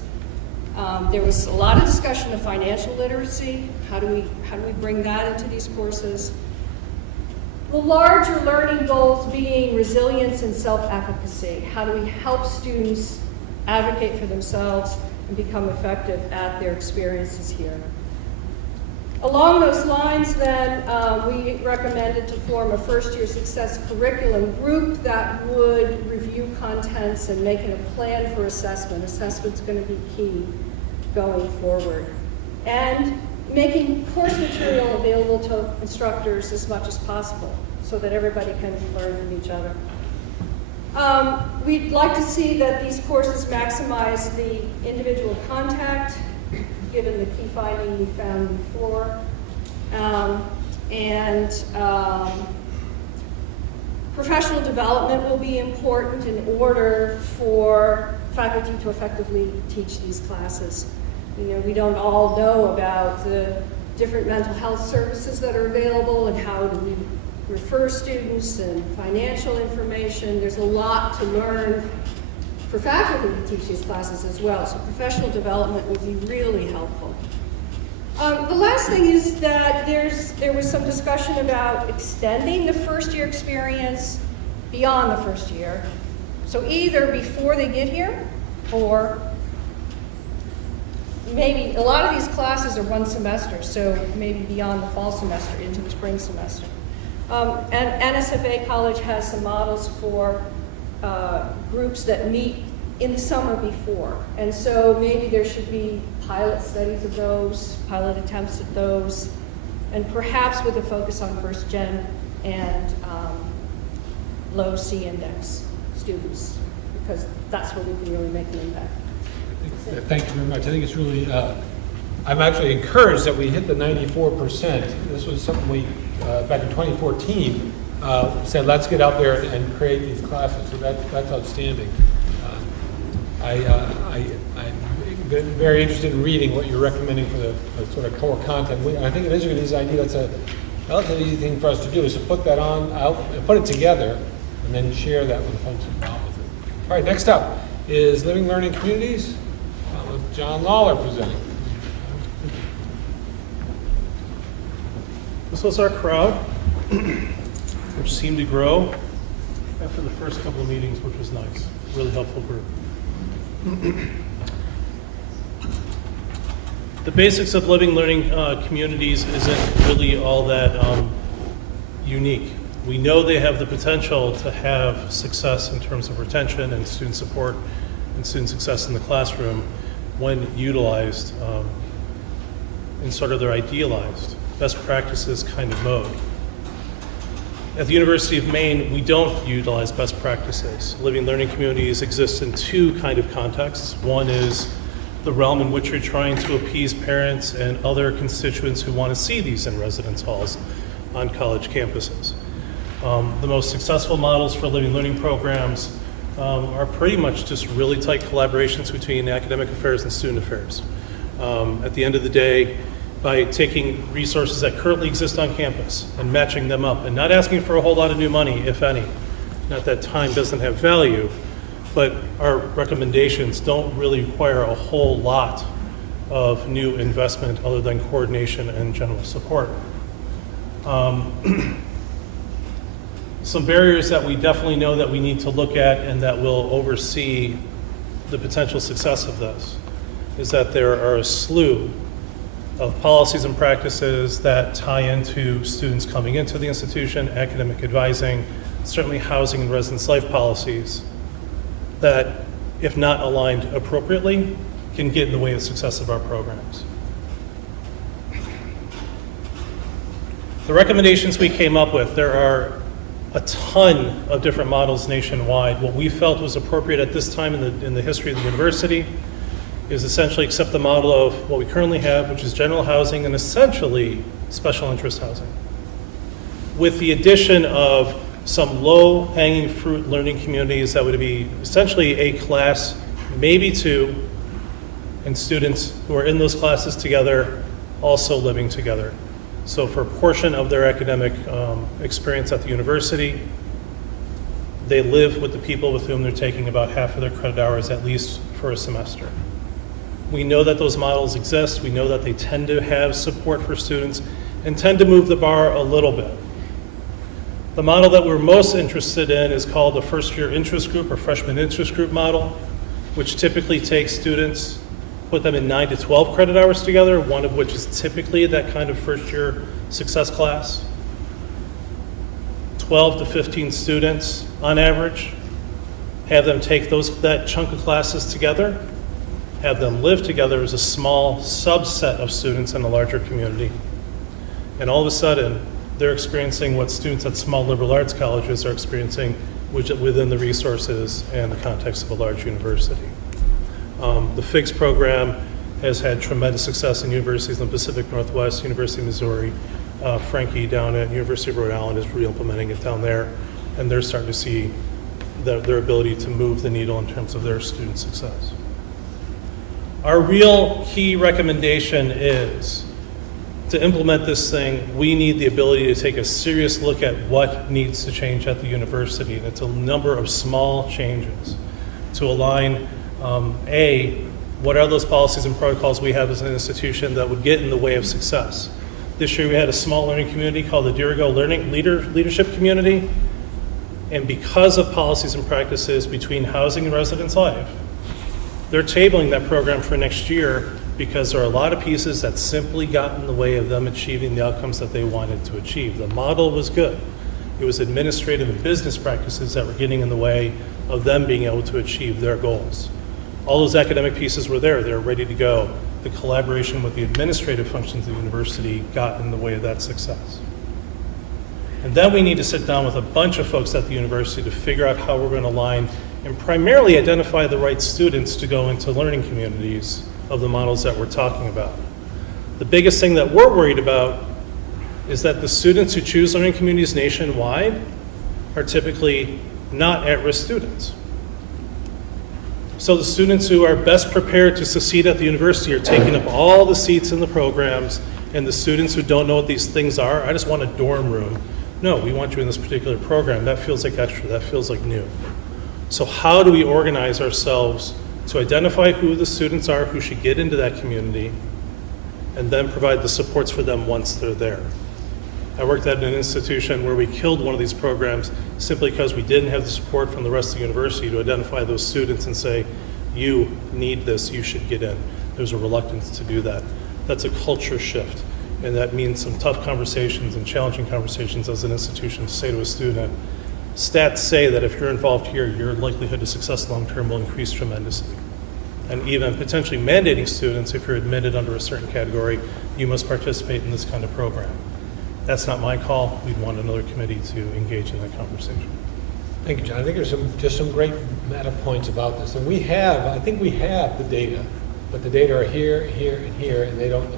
There was a lot of discussion of financial literacy. How do we bring that into these courses? The larger learning goals being resilience and self-efficacy. How do we help students advocate for themselves and become effective at their experiences here? Along those lines, then, we recommended to form a first-year success curriculum group that would review contents and making a plan for assessment. Assessment's going to be key going forward. And making course material available to instructors as much as possible so that everybody can learn from each other. We'd like to see that these courses maximize the individual contact, given the key finding we found before. Professional development will be important in order for faculty to effectively teach these classes. You know, we don't all know about the different mental health services that are available and how do we refer students and financial information. There's a lot to learn for faculty to teach these classes as well, so professional development would be really helpful. The last thing is that there was some discussion about extending the first year experience beyond the first year. So either before they get here, or maybe, a lot of these classes are one semester, so maybe beyond the fall semester into the spring semester. And NSFA College has some models for groups that meet in the summer before. And so maybe there should be pilot studies of those, pilot attempts at those, and perhaps with a focus on first gen and low C index students, because that's where we can really make an impact. Thank you very much. I think it's really, I'm actually encouraged that we hit the 94%. This was something we, back in 2014, said let's get out there and create these classes. So that's outstanding. I'm very interested in reading what you're recommending for the sort of core content. I think it is a good idea. That's a relatively easy thing for us to do, is to put that put it together, and then share that with the folks involved with it. All right, next up is Living Learning Communities, with John Lawler presenting. This was our crowd, which seemed to grow after the first couple of meetings, which was nice. Really helpful group. The basics of living learning communities isn't really all that unique. We know they have the potential to have success in terms of retention and student support and student success in the classroom when utilized in sort of their idealized best practices kind of mode. At the University of Maine, we don't utilize best practices. Living learning communities exist in two kind of contexts. One is the realm in which you're trying to appease parents and other constituents who want to see these in residence halls on college campuses. The most successful models for living learning programs are pretty much just really tight collaborations between academic affairs and student affairs. At the end of the day, by taking resources that currently exist on campus and matching them up and not asking for a whole lot of new money, if any. Not that time doesn't have value, but our recommendations don't really require a whole lot of new investment other than coordination and general support. Some barriers that we definitely know that we need to look at and that will oversee the potential success of this is that there are a slew of policies and practices that tie into students coming into the institution, academic advising, certainly housing and residence life policies that, if not aligned appropriately, can get in the way of the success of our programs. The recommendations we came up with, there are a ton of different models nationwide. What we felt was appropriate at this time in the history of the university is essentially accept the model of what we currently have, which is general housing and essentially special interest housing, with the addition of some low-hanging fruit learning communities that would be essentially a class, maybe two, and students who are in those classes together also living together. So for a portion of their academic experience at the university, they live with the people with whom they're taking about half of their credit hours, at least for a semester. We know that those models exist. We know that they tend to have support for students and tend to move the bar a little bit. The model that we're most interested in is called the first-year interest group or freshman interest group model, which typically takes students, put them in 9 to 12 credit hours together, one of which is typically that kind of first-year success class. 12 to 15 students on average, have them take that chunk of classes together, have them live together as a small subset of students in a larger community. And all of a sudden, they're experiencing what students at small liberal arts colleges are experiencing within the resources and the context of a large university. The FIGS program has had tremendous success in universities in the Pacific Northwest, University of Missouri. Frankie down at University of Rhode Island is re-implementing it down there, and they're starting to see their ability to move the needle in terms of their student success. Our real key recommendation is to implement this thing, we need the ability to take a serious look at what needs to change at the university. And it's a number of small changes to align, what are those policies and protocols we have as an institution that would get in the way of success. This year we had a small learning community called the Dirigo Leadership Community. And because of policies and practices between housing and residence life, they're tabling that program for next year because there are a lot of pieces that simply got in the way of them achieving the outcomes that they wanted to achieve. The model was good. It was administrative and business practices that were getting in the way of them being able to achieve their goals. All those academic pieces were there. They were ready to go. The collaboration with the administrative functions of the university got in the way of that success. And then we need to sit down with a bunch of folks at the university to figure out how we're going to align and primarily identify the right students to go into learning communities of the models that we're talking about. The biggest thing that we're worried about is that the students who choose learning communities nationwide are typically not at-risk students. So the students who are best prepared to succeed at the university are taking up all the seats in the programs, and the students who don't know what these things are, I just want a dorm room. No, we want you in this particular program. That feels like extra, that feels like new. So how do we organize ourselves to identify who the students are who should get into that community and then provide the supports for them once they're there? I worked at an institution where we killed one of these programs simply because we didn't have the support from the rest of the university to identify those students and say, you need this, you should get in. There's a reluctance to do that. That's a culture shift, and that means some tough conversations and challenging conversations as an institution to say to a student, stats say that if you're involved here, your likelihood of success long-term will increase tremendously. And even potentially mandating students, if you're admitted under a certain category, you must participate in this kind of program. That's not my call. We'd want another committee to engage in that conversation. Thank you, John. I think there's just some great meta points about this. And I think we have the data, but the data are here, here, and here, and they don't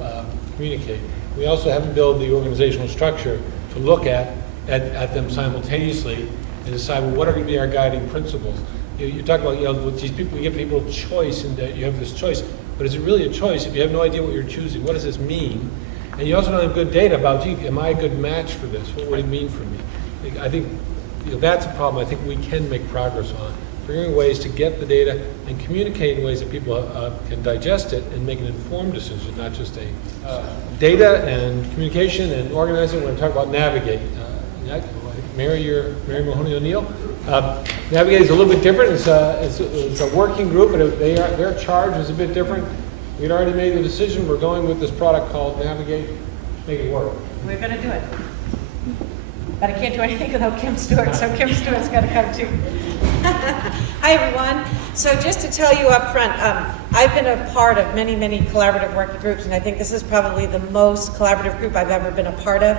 communicate. We also haven't built the organizational structure to look at them simultaneously and decide, well, what are going to be our guiding principles? You talk about, with these people, you give people choice, and you have this choice, but is it really a choice if you have no idea what you're choosing? What does this mean? And you also don't have good data about, gee, am I a good match for this? What would it mean for me? I think that's a problem I think we can make progress on. Figuring ways to get the data and communicate in ways that people can digest it and make an informed decision, not just a data and communication and organizing. We're going to talk about Navigate. Mary Mahoney O'Neill. Navigate is a little bit different. It's a working group, but their charge is a bit different. We'd already made the decision. We're going with this product called Navigate. Make it work. We're going to do it. But I can't do anything without Kim Stewart, so Kim Stewart's got to come too. Hi, everyone. So just to tell you up front, I've been a part of many, many collaborative working groups, and I think this is probably the most collaborative group I've ever been a part of.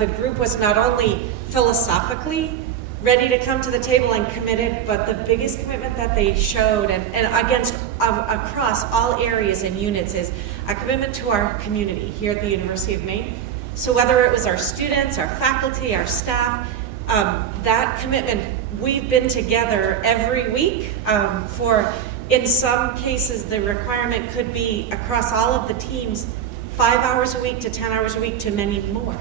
The group was not only philosophically ready to come to the table and committed, but the biggest commitment that they showed and across all areas and units is a commitment to our community here at the University of Maine. So whether it was our students, our faculty, our staff, that commitment, we've been together every week in some cases, the requirement could be across all of the teams, 5 hours a week to 10 hours a week to many more.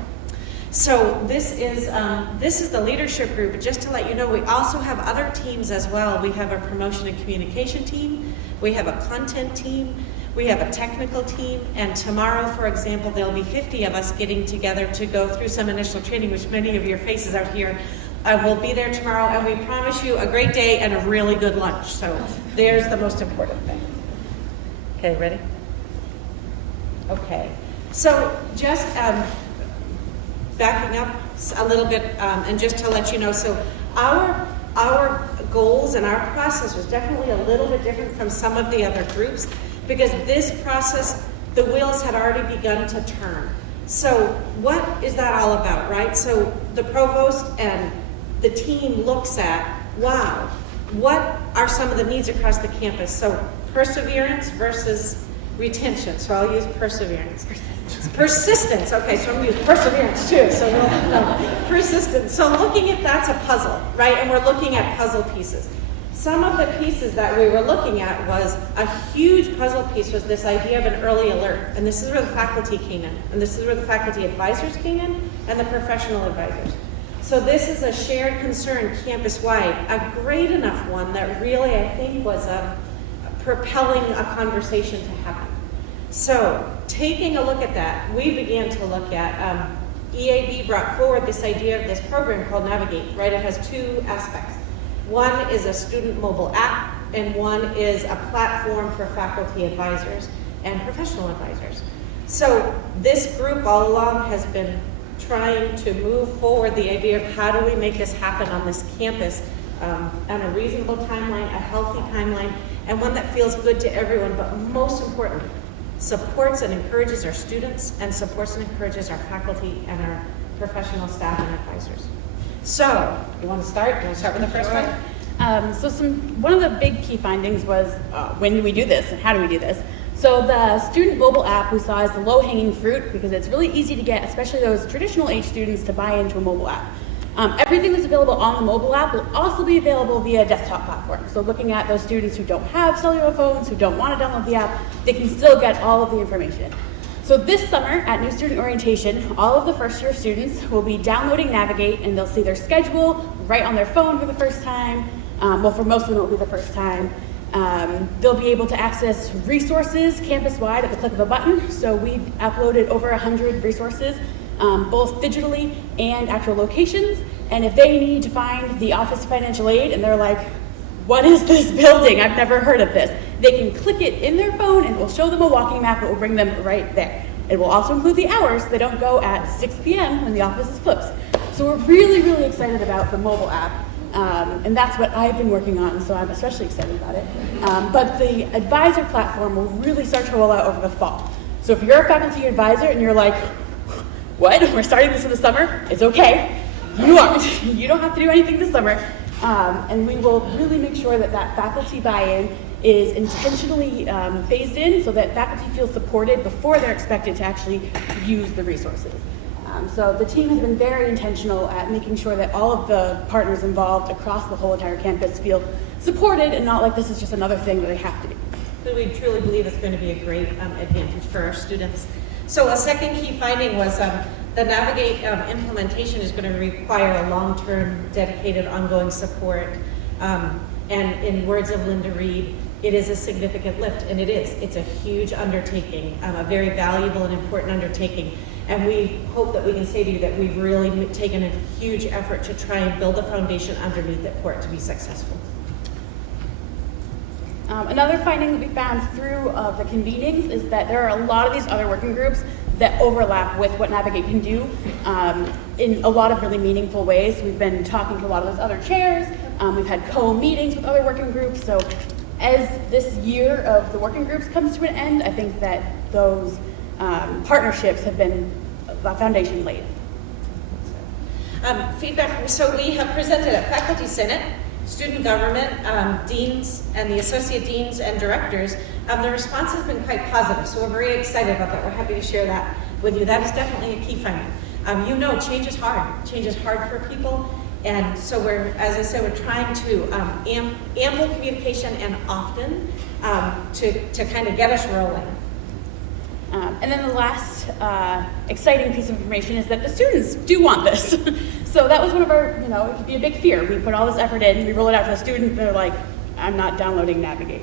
So this is the leadership group. But just to let you know, we also have other teams as well. We have a promotion and communication team. We have a content team. We have a technical team. And tomorrow, for example, there'll be 50 of us getting together to go through some initial training, which many of your faces out here will be there tomorrow. And we promise you a great day and a really good lunch. So there's the most important thing. Okay, ready? Okay. So just backing up a little bit, and just to let you know, so our goals and our process was definitely a little bit different from some of the other groups, because this process, the wheels had already begun to turn. So what is that all about, right? So the provost and the team looks at, wow, what are some of the needs across the campus? So perseverance versus retention. So I'll use perseverance. Persistence. Okay, so I'm going to use perseverance too. So persistence. So looking at that's a puzzle, right? And we're looking at puzzle pieces. Some of the pieces that we were looking at was a huge puzzle piece was this idea of an early alert. And this is where the faculty came in. And this is where the faculty advisors came in and the professional advisors. So this is a shared concern campus-wide, a great enough one that really I think was propelling a conversation to happen. So taking a look at that, we began to look at, EAB brought forward this idea of this program called Navigate, right? It has two aspects. One is a student mobile app, and one is a platform for faculty advisors and professional advisors. So this group all along has been trying to move forward the idea of how do we make this happen on this campus on a reasonable timeline, a healthy timeline, and one that feels good to everyone, but most importantly, supports and encourages our students and supports and encourages our faculty and our professional staff and advisors. So, you want to start? You want to start with the first one? One of the big key findings was when do we do this and how do we do this? So the student mobile app we saw as the low-hanging fruit because it's really easy to get, especially those traditional age students, to buy into a mobile app. Everything that's available on the mobile app will also be available via desktop platform. So looking at those students who don't have cellular phones, who don't want to download the app, they can still get all of the information. So this summer at New Student Orientation, all of the first year students will be downloading Navigate and they'll see their schedule right on their phone for the first time. Well, for most of them it will be the first time. They'll be able to access resources campus-wide at the click of a button. So we uploaded over 100 resources, both digitally and actual locations. And if they need to find the Office of Financial Aid and they're like, what is this building? I've never heard of this. They can click it in their phone and it will show them a walking map that will bring them right there. It will also include the hours. They don't go at 6 p.m. when the office is closed. So we're really, really excited about the mobile app. And that's what I've been working on, so I'm especially excited about it. But the advisor platform will really start to roll out over the fall. So if you're a faculty advisor and you're like, what? We're starting this in the summer? It's okay. You aren't. You don't have to do anything this summer. And we will really make sure that that faculty buy-in is intentionally phased in so that faculty feel supported before they're expected to actually use the resources. So the team has been very intentional at making sure that all of the partners involved across the whole entire campus feel supported and not like this is just another thing that they have to do. So we truly believe it's going to be a great advantage for our students. So a second key finding was the Navigate implementation is going to require a long-term, dedicated, ongoing support. And in words of Linda Reed, it is a significant lift, and it is. It's a huge undertaking, a very valuable and important undertaking. And we hope that we can say to you that we've really taken a huge effort to try and build a foundation underneath it for it to be successful. Another finding that we found through the convenings is that there are a lot of these other working groups that overlap with what Navigate can do in a lot of really meaningful ways. We've been talking to a lot of those other chairs. We've had co-meetings with other working groups. So as this year of the working groups comes to an end, I think that those partnerships have been a foundation laid. Feedback, so we have presented at Faculty Senate, student government, deans, and the associate deans and directors. The response has been quite positive, so we're very excited about that. We're happy to share that with you. That is definitely a key finding. You know, change is hard. Change is hard for people, And so we're, as I said, we're trying to ample communication and often to kind of get us rolling. And then the last exciting piece of information is that the students do want this. So that was one of our, it could be a big fear. We put all this effort in, we roll it out to the student, they're like, I'm not downloading Navigate.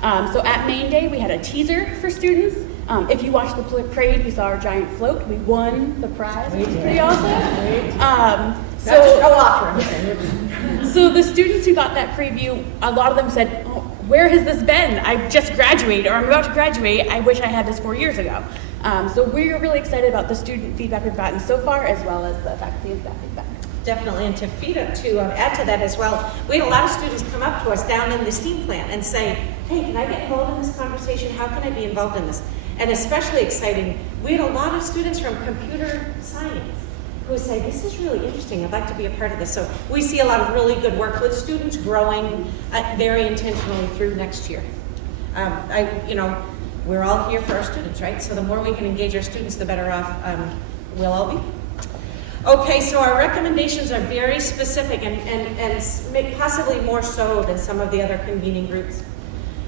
So at Main Day, we had a teaser for students. If you watched the parade, you saw our giant float. We won the prize, which was pretty awesome. So the students who got that preview, a lot of them said, oh, where has this been? I just graduated, or I'm about to graduate. I wish I had this 4 years ago. So we're really excited about the student feedback we've gotten so far, as well as the faculty and staff feedback. Definitely, and to add to that as well, we had a lot of students come up to us down in the STEAM plant and say, hey, can I get involved in this conversation? How can I be involved in this? And especially exciting, we had a lot of students from computer science who say, this is really interesting, I'd like to be a part of this. So we see a lot of really good work with students growing very intentionally through next year. We're all here for our students, right? So the more we can engage our students, the better off we'll all be. Okay, so our recommendations are very specific and possibly more so than some of the other convening groups.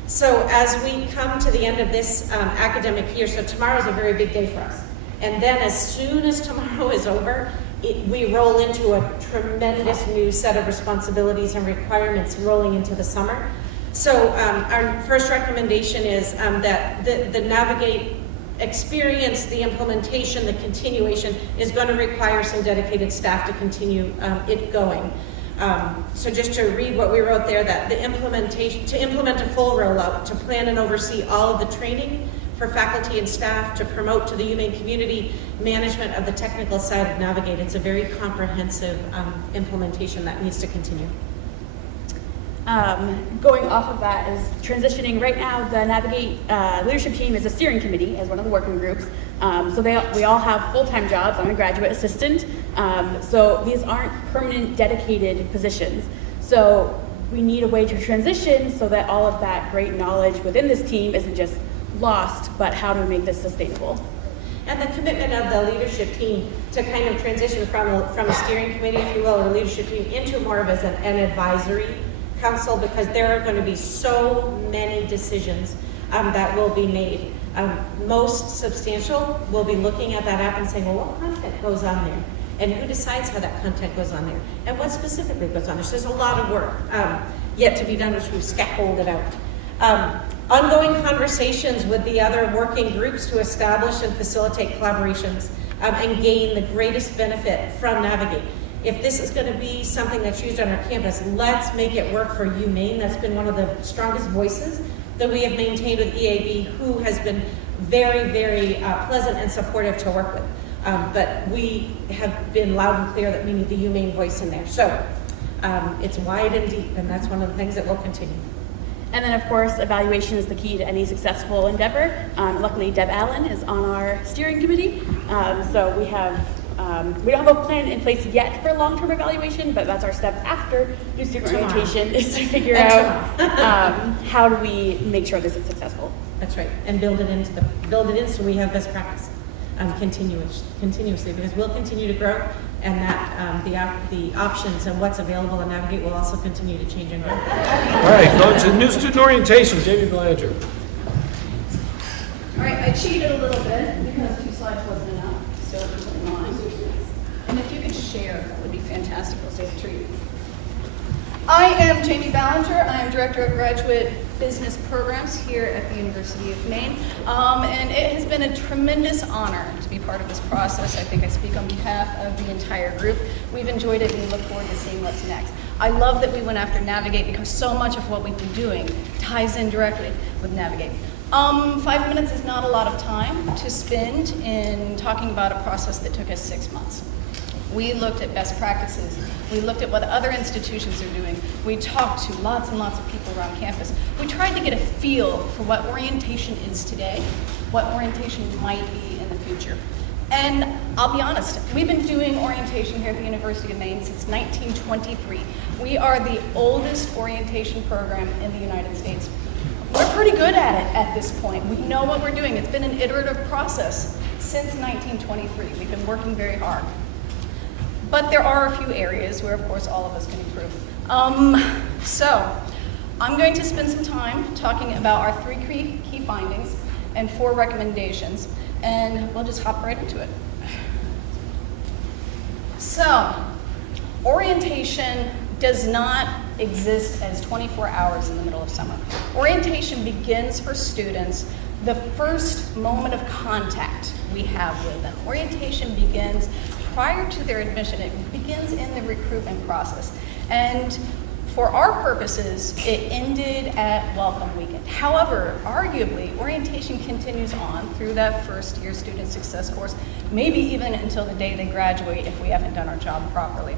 So as we come to the end of this academic year, so tomorrow's a very big day for us. And then as soon as tomorrow is over, we roll into a tremendous new set of responsibilities and requirements rolling into the summer. So our first recommendation is that the Navigate experience, the implementation, the continuation is going to require some dedicated staff to continue it going. So just to read what we wrote there, that to implement a full rollout, to plan and oversee all of the training for faculty and staff, to promote to the UMaine community management of the technical side of Navigate. It's a very comprehensive implementation that needs to continue. Going off of that is transitioning. Right now, the Navigate leadership team is a steering committee as one of the working groups. So we all have full-time jobs. I'm a graduate assistant. So these aren't permanent, dedicated positions. So we need a way to transition so that all of that great knowledge within this team isn't just lost, but how to make this sustainable. And the commitment of the leadership team to kind of transition from a steering committee, if you will, or leadership team into more of as an advisory council, because there are going to be so many decisions that will be made. Most substantial, we'll be looking at that app and saying, well, what content goes on there? And who decides how that content goes on there? And what specifically goes on there? So there's a lot of work yet to be done, which we've scaffolded out. Ongoing conversations with the other working groups to establish and facilitate collaborations and gain the greatest benefit from Navigate. If this is going to be something that's used on our campus, let's make it work for UMaine. That's been one of the strongest voices that we have maintained with EAB, who has been very, very pleasant and supportive to work with. But we have been loud and clear that we need the UMaine voice in there. So it's wide and deep, and that's one of the things that will continue. And then, of course, evaluation is the key to any successful endeavor. Luckily, Deb Allen is on our steering committee. So we don't have a plan in place yet for long-term evaluation, but that's our step after new student orientation is to figure out how do we make sure this is successful. That's right, and build it in so we have best practice continuously, because we'll continue to grow, and that the options and what's available in Navigate will also continue to change and grow. All right, going to new student orientation, Jamie Belanger. All right, I cheated a little bit because 2 slides wasn't enough, so I'm putting mine. And if you could share, that would be fantastic. We'll save the treat. I am Jamie Ballinger. I am Director of Graduate Business Programs here at the University of Maine. And it has been a tremendous honor to be part of this process. I think I speak on behalf of the entire group. We've enjoyed it and we look forward to seeing what's next. I love that we went after Navigate because so much of what we've been doing ties in directly with Navigate. 5 minutes is not a lot of time to spend in talking about a process that took us 6 months. We looked at best practices. We looked at what other institutions are doing. We talked to lots and lots of people around campus. We tried to get a feel for what orientation is today, what orientation might be in the future. And I'll be honest, we've been doing orientation here at the University of Maine since 1923. We are the oldest orientation program in the United States. We're pretty good at it at this point. We know what we're doing. It's been an iterative process since 1923. We've been working very hard. But there are a few areas where, of course, all of us can improve. So I'm going to spend some time talking about our 3 key findings and 4 recommendations, and we'll just hop right into it. So, orientation does not exist as 24 hours in the middle of summer. Orientation begins for students the first moment of contact we have with them. Orientation begins prior to their admission. It begins in the recruitment process. And for our purposes, it ended at welcome weekend. However, arguably, orientation continues on through that first year student success course, maybe even until the day they graduate if we haven't done our job properly.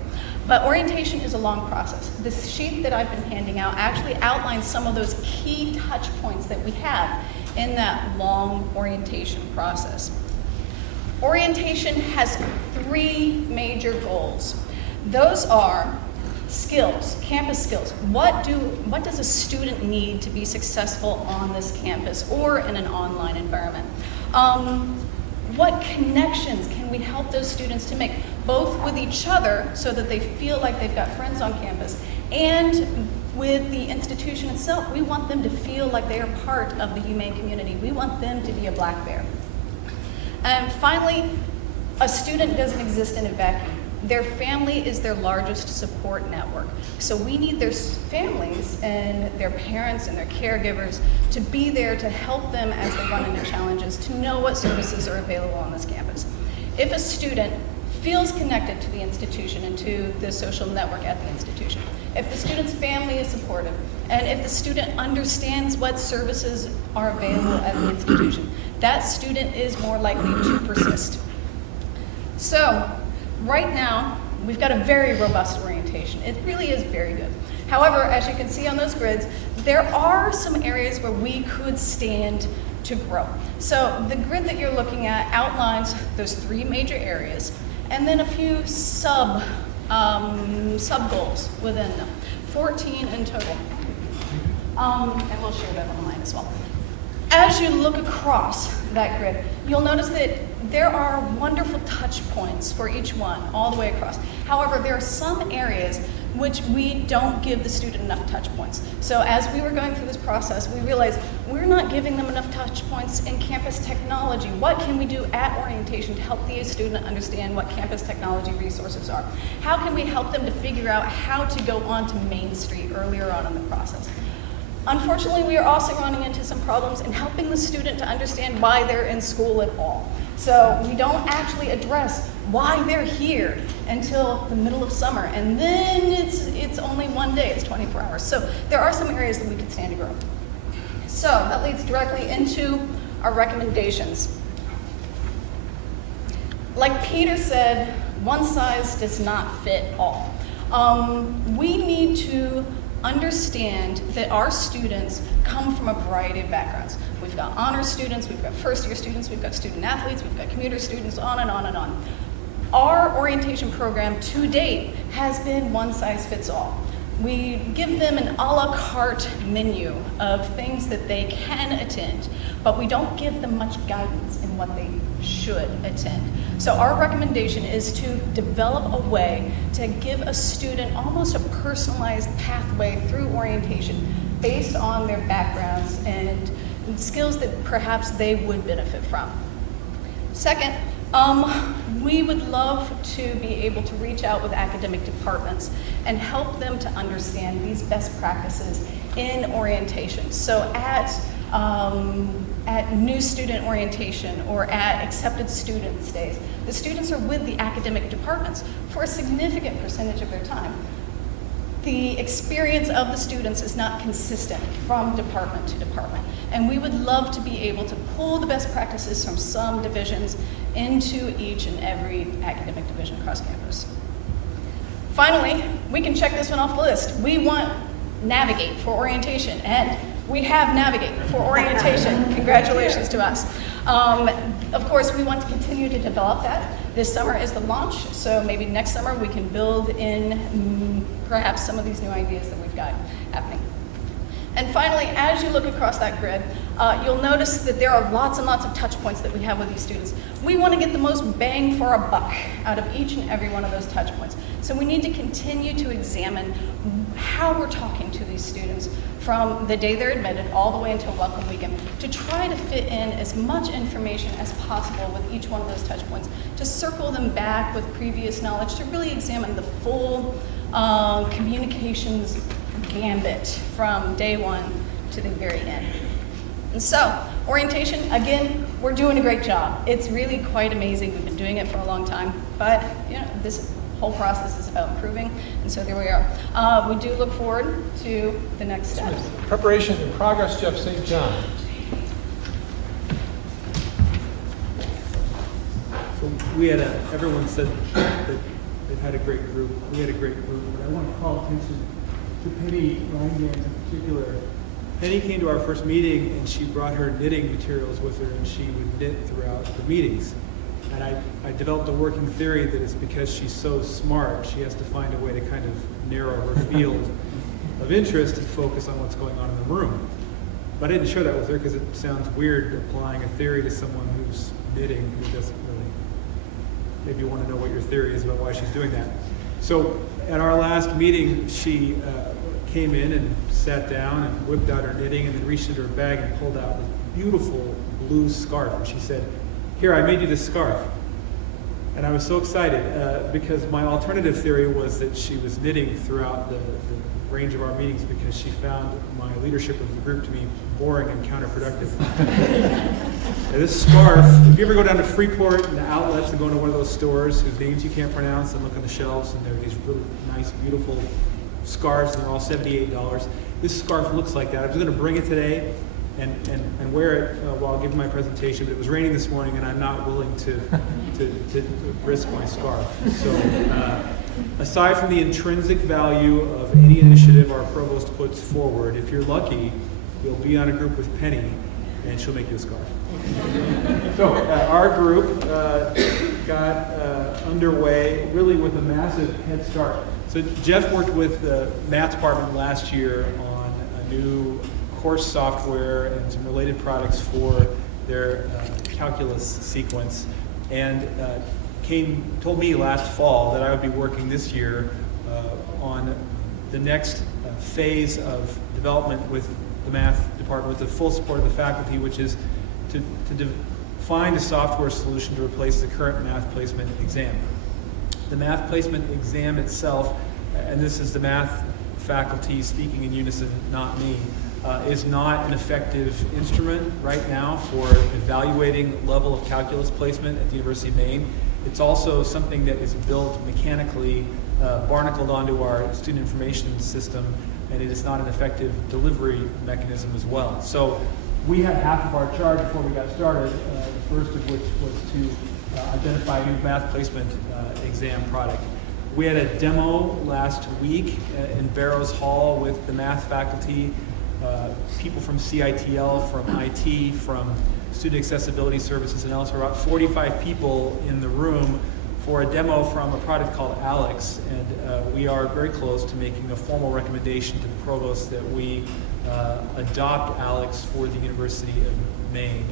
But orientation is a long process. This sheet that I've been handing out actually outlines some of those key touch points that we have in that long orientation process. Orientation has 3 major goals. Those are skills, campus skills. What does a student need to be successful on this campus or in an online environment? What connections can we help those students to make, both with each other so that they feel like they've got friends on campus, and with the institution itself? We want them to feel like they are part of the humane community. We want them to be a black bear. And finally, a student doesn't exist in a vacuum. Their family is their largest support network. So we need their families and their parents and their caregivers to be there to help them as they run into challenges, to know what services are available on this campus. If a student feels connected to the institution and to the social network at the institution, if the student's family is supportive, and if the student understands what services are available at the institution, that student is more likely to persist. So, right now, we've got a very robust orientation. It really is very good. However, as you can see on those grids, there are some areas where we could stand to grow. So the grid that you're looking at outlines those 3 major areas, and then a few sub goals within them, 14 in total. And we'll share that online as well. As you look across that grid, you'll notice that there are wonderful touch points for each one, all the way across. However, there are some areas which we don't give the student enough touch points. So as we were going through this process, we realized we're not giving them enough touch points in campus technology. What can we do at orientation to help the student understand what campus technology resources are? How can we help them to figure out how to go onto Main Street earlier on in the process? Unfortunately, we are also running into some problems in helping the student to understand why they're in school at all. So we don't actually address why they're here until the middle of summer, and then it's only one day, it's 24 hours. So there are some areas that we could stand to grow. So that leads directly into our recommendations. Like Peter said, one size does not fit all. We need to understand that our students come from a variety of backgrounds. We've got honors students, we've got first year students, we've got student athletes, we've got commuter students, on and on and on. Our orientation program to date has been one size fits all. We give them an a la carte menu of things that they can attend, but we don't give them much guidance in what they should attend. So our recommendation is to develop a way to give a student almost a personalized pathway through orientation based on their backgrounds and skills that perhaps they would benefit from. Second, we would love to be able to reach out with academic departments and help them to understand these best practices in orientation. So at new student orientation or at accepted students days, the students are with the academic departments for a significant percentage of their time. The experience of the students is not consistent from department to department, and we would love to be able to pull the best practices from some divisions into each and every academic division across campus. Finally, we can check this one off the list. We want Navigate for orientation, and we have Navigate for orientation. Congratulations to us. Of course, we want to continue to develop that. This summer is the launch, so maybe next summer we can build in perhaps some of these new ideas that we've got happening. And finally, as you look across that grid, you'll notice that there are lots and lots of touch points that we have with these students. We want to get the most bang for our buck out of each and every one of those touch points. So we need to continue to examine how we're talking to these students from the day they're admitted all the way until welcome weekend, to try to fit in as much information as possible with each one of those touch points, to circle them back with previous knowledge, to really examine the full communications gambit from day one to the very end. And so, orientation, again, we're doing a great job. It's really quite amazing. We've been doing it for a long time, but you know, this whole process is about improving, and so there we are. We do look forward to the next steps. Preparation and progress, Jeff St. John. So we had everyone said that they've had a great group. We had a great group, but I want to call attention to Penny Reingang in particular. Penny came to our first meeting and she brought her knitting materials with her and she would knit throughout the meetings. And I developed a working theory that it's because she's so smart, she has to find a way to kind of narrow her field of interest and focus on what's going on in the room. But I didn't share that with her because it sounds weird applying a theory to someone who's knitting who doesn't really, maybe you want to know what your theory is about why she's doing that. So at our last meeting, she came in and sat down and whipped out her knitting and then reached into her bag and pulled out this beautiful blue scarf. And she said, "Here, I made you this scarf." And I was so excited because my alternative theory was that she was knitting throughout the range of our meetings because she found my leadership of the group to be boring and counterproductive. This scarf, if you ever go down to Freeport and the outlets and go into one of those stores whose names you can't pronounce and look on the shelves and there are these really nice, beautiful scarves and they're all $78. This scarf looks like that. I was going to bring it today and wear it while giving my presentation, but it was raining this morning and I'm not willing to risk my scarf. So aside from the intrinsic value of any initiative our provost puts forward, if you're lucky, you'll be on a group with Penny and she'll make you a scarf. So our group got underway really with a massive head start. So Jeff worked with the math department last year on a new course software and some related products for their calculus sequence, and told me last fall that I would be working this year on the next phase of development with the math department, with the full support of the faculty, which is to find a software solution to replace the current math placement exam. The math placement exam itself, and this is the math faculty speaking in unison, not me, is not an effective instrument right now for evaluating level of calculus placement at the University of Maine. It's also something that is built mechanically, barnacled onto our student information system, and it is not an effective delivery mechanism as well. So we had half of our charge before we got started, the first of which was to identify a new math placement exam product. We had a demo last week in Barrows Hall with the math faculty, people from CITL, from IT, from Student Accessibility Services and elsewhere, about 45 people in the room for a demo from a product called Alex, and we are very close to making a formal recommendation to the provost that we adopt Alex for the University of Maine.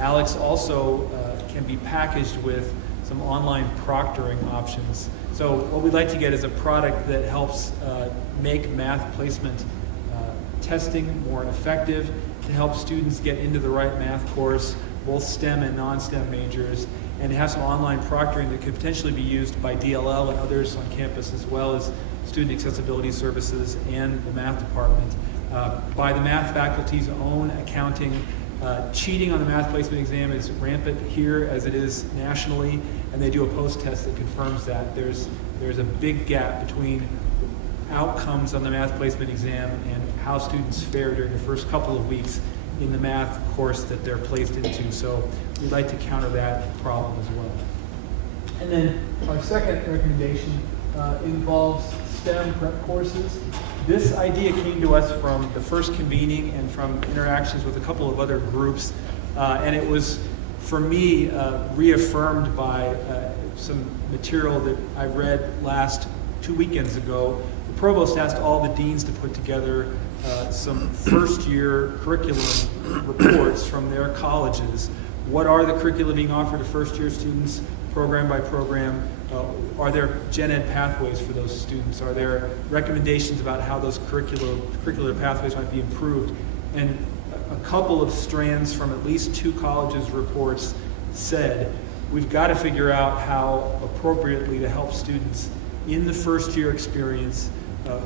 Alex also can be packaged with some online proctoring options. So what we'd like to get is a product that helps make math placement testing more effective, to help students get into the right math course, both STEM and non-STEM majors, and to have some online proctoring that could potentially be used by DLL and others on campus, as well as Student Accessibility Services and the math department. By the math faculty's own accounting, cheating on the math placement exam is rampant here as it is nationally, and they do a post-test that confirms that. There's a big gap between outcomes on the math placement exam and how students fare during the first couple of weeks in the math course that they're placed into. So we'd like to counter that problem as well. And then our second recommendation involves STEM prep courses. This idea came to us from the first convening and from interactions with a couple of other groups, and it was, for me, reaffirmed by some material that I read 2 weekends ago. The provost asked all the deans to put together some first-year curriculum reports from their colleges. What are the curricula being offered to first-year students, program by program? Are there gen ed pathways for those students? Are there recommendations about how those curricular pathways might be improved? And a couple of strands from at least 2 colleges' reports said, we've got to figure out how appropriately to help students in the first year experience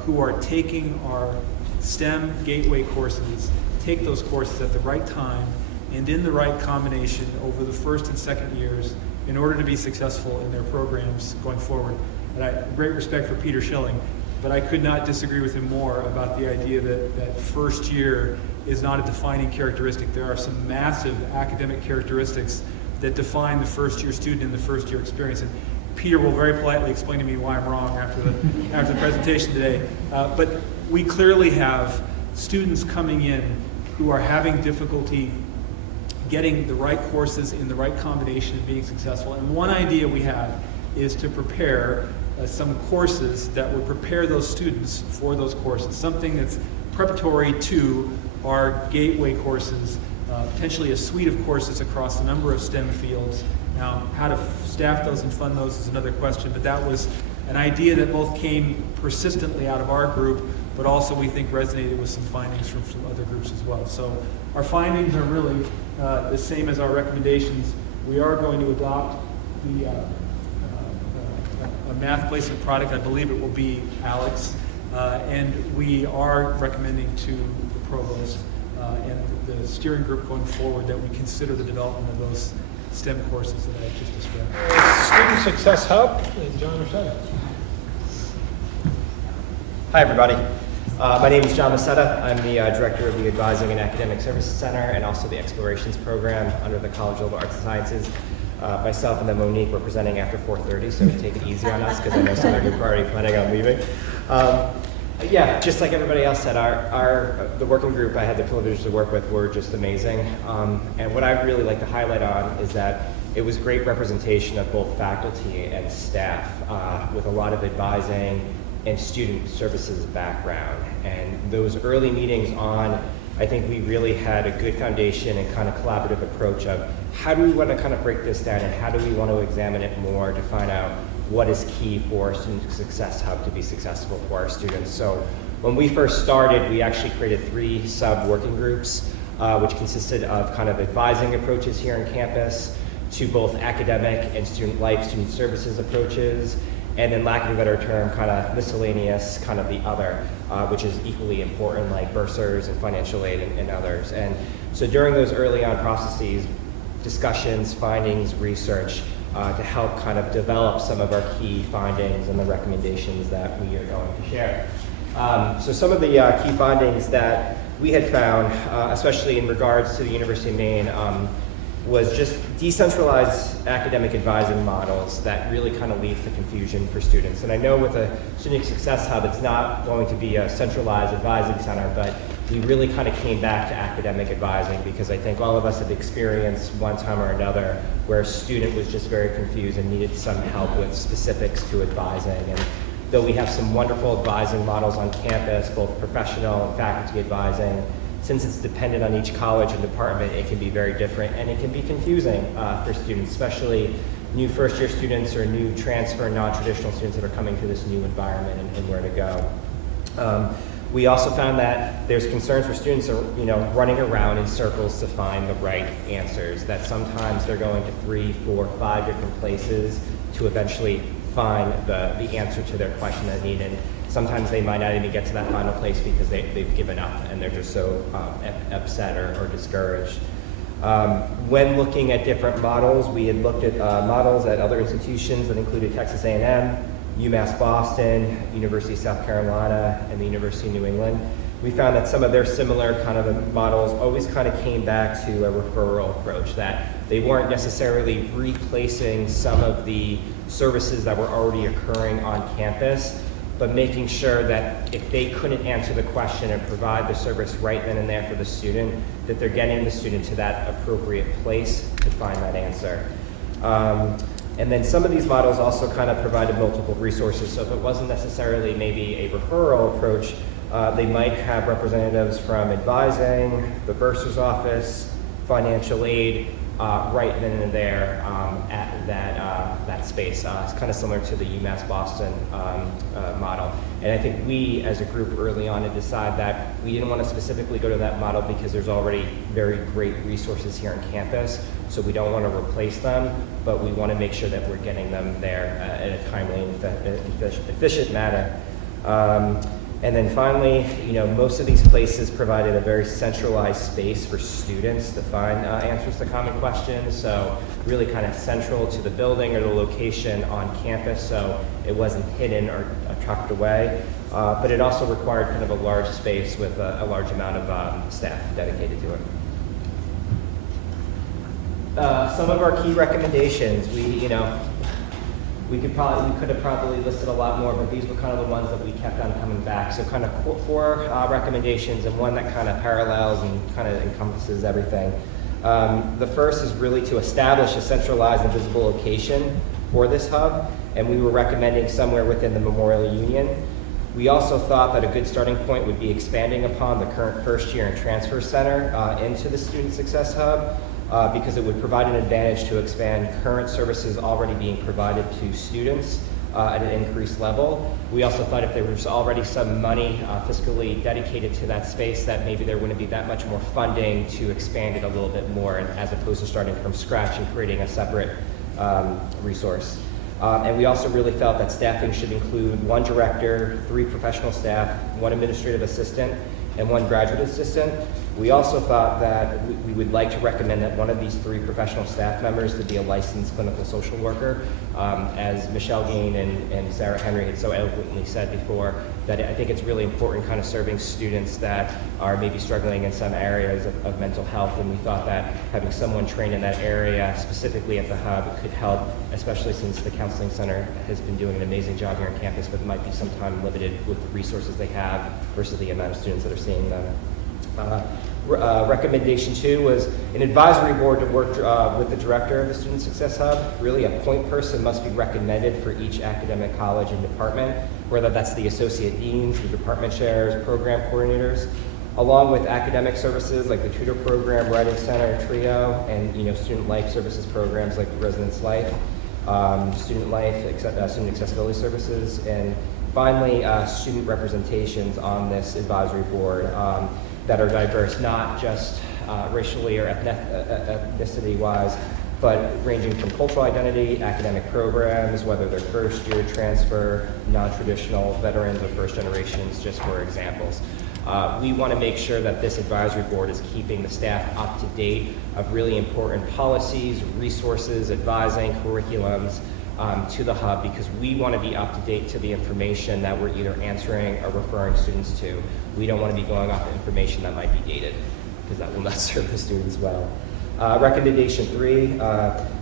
who are taking our STEM gateway courses, take those courses at the right time and in the right combination over the first and second years in order to be successful in their programs going forward. And I have great respect for Peter Schilling, but I could not disagree with him more about the idea that first year is not a defining characteristic. There are some massive academic characteristics that define the first year student in the first year experience. And Peter will very politely explain to me why I'm wrong after the presentation today. But we clearly have students coming in who are having difficulty getting the right courses in the right combination and being successful. And one idea we have is to prepare some courses that would prepare those students for those courses, something that's preparatory to our gateway courses, potentially a suite of courses across a number of STEM fields. Now, how to staff those and fund those is another question, but that was an idea that both came persistently out of our group, but also we think resonated with some findings from some other groups as well. So our findings are really the same as our recommendations. We are going to adopt a math placement product. I believe it will be Alex. And we are recommending to the provost and the steering group going forward that we consider the development of those STEM courses that I just described. Student Success Hub, and John Rosetta. Hi, everybody. My name is John Macetta. I'm the Director of the Advising and Academic Services Center and also the Explorations Program under the College of Arts and Sciences. Myself and then Monique were presenting after 4:30, so take it easy on us because I know some of you are already planning on leaving. Yeah, just like everybody else said, the working group I had the privilege to work with were just amazing. And what I'd really like to highlight on is that it was great representation of both faculty and staff with a lot of advising and student services background. And those early meetings on, I think we really had a good foundation and kind of collaborative approach of how do we want to kind of break this down and how do we want to examine it more to find out what is key for Student Success Hub to be successful for our students. So when we first started, we actually created 3 sub-working groups, which consisted of kind of advising approaches here on campus to both academic and student life, student services approaches, and then lack of a better term, kind of miscellaneous, kind of the other, which is equally important, like bursars and financial aid and others. And so during those early on processes, discussions, findings, research, to help kind of develop some of our key findings and the recommendations that we are going to share. So some of the key findings that we had found, especially in regards to the University of Maine, was just decentralized academic advising models that really kind of leads to confusion for students. And I know with a Student Success Hub, it's not going to be a centralized advising center, but we really kind of came back to academic advising because I think all of us have experienced one time or another where a student was just very confused and needed some help with specifics to advising. And though we have some wonderful advising models on campus, both professional and faculty advising, since it's dependent on each college and department, it can be very different and it can be confusing for students, especially new first-year students or new transfer non-traditional students that are coming to this new environment and where to go. We also found that there's concerns for students running around in circles to find the right answers, that sometimes they're going to 3, 4, 5 different places to eventually find the answer to their question they need. And sometimes they might not even get to that final place because they've given up and they're just so upset or discouraged. When looking at different models, we had looked at models at other institutions that included Texas A&M, UMass Boston, University of South Carolina, and the University of New England. We found that some of their similar kind of models always kind of came back to a referral approach, that they weren't necessarily replacing some of the services that were already occurring on campus, but making sure that if they couldn't answer the question and provide the service right then and there for the student, that they're getting the student to that appropriate place to find that answer. And then some of these models also kind of provided multiple resources. So if it wasn't necessarily maybe a referral approach, They might have representatives from advising, the bursar's office, financial aid, right then and there at that space. It's kind of similar to the UMass Boston model. And I think we, as a group early on, had decided that we didn't want to specifically go to that model because there's already very great resources here on campus. So we don't want to replace them, but we want to make sure that we're getting them there in a timely and efficient manner. And then finally, most of these places provided a very centralized space for students to find answers to common questions. So really kind of central to the building or the location on campus. So it wasn't hidden or tucked away. But it also required kind of a large space with a large amount of staff dedicated to it. Some of our key recommendations, we could have probably listed a lot more, but these were kind of the ones that we kept on coming back. So kind of 4 recommendations, and one that kind of parallels and kind of encompasses everything. The first is really to establish a centralized and visible location for this hub, and we were recommending somewhere within the Memorial Union. We also thought that a good starting point would be expanding upon the current first year and transfer center into the Student Success Hub. Because it would provide an advantage to expand current services already being provided to students at an increased level. We also thought if there was already some money fiscally dedicated to that space, that maybe there wouldn't be that much more funding to expand it a little bit more, as opposed to starting from scratch and creating a separate resource. And we also really felt that staffing should include 1 director, 3 professional staff, 1 administrative assistant, and 1 graduate assistant. We also thought that we would like to recommend that one of these 3 professional staff members to be a licensed clinical social worker. As Michelle Gain and Sarah Henry had so eloquently said before, that I think it's really important kind of serving students that are maybe struggling in some areas of mental health, and we thought that having someone trained in that area, specifically at the hub, could help, especially since the Counseling Center has been doing an amazing job here on campus, but might be sometimes limited with the resources they have versus the amount of students that are seeing them. Recommendation 2 was an advisory board to work with the director of the Student Success Hub. Really, a point person must be recommended for each academic college and department, whether that's the associate deans, the department chairs, program coordinators, along with academic services like the tutor program, writing center, TRIO, and student life services programs like Residence Life, student accessibility services, and finally, student representations on this advisory board that are diverse, not just racially or ethnicity-wise, but ranging from cultural identity, academic programs, whether they're first-year transfer, non-traditional, veterans, or first generations, just for examples. We want to make sure that this advisory board is keeping the staff up to date of really important policies, resources, advising, curriculums, to the hub, because we want to be up to date to the information that we're either answering or referring students to. We don't want to be going off of information that might be dated, because that will not serve the students well. Recommendation 3,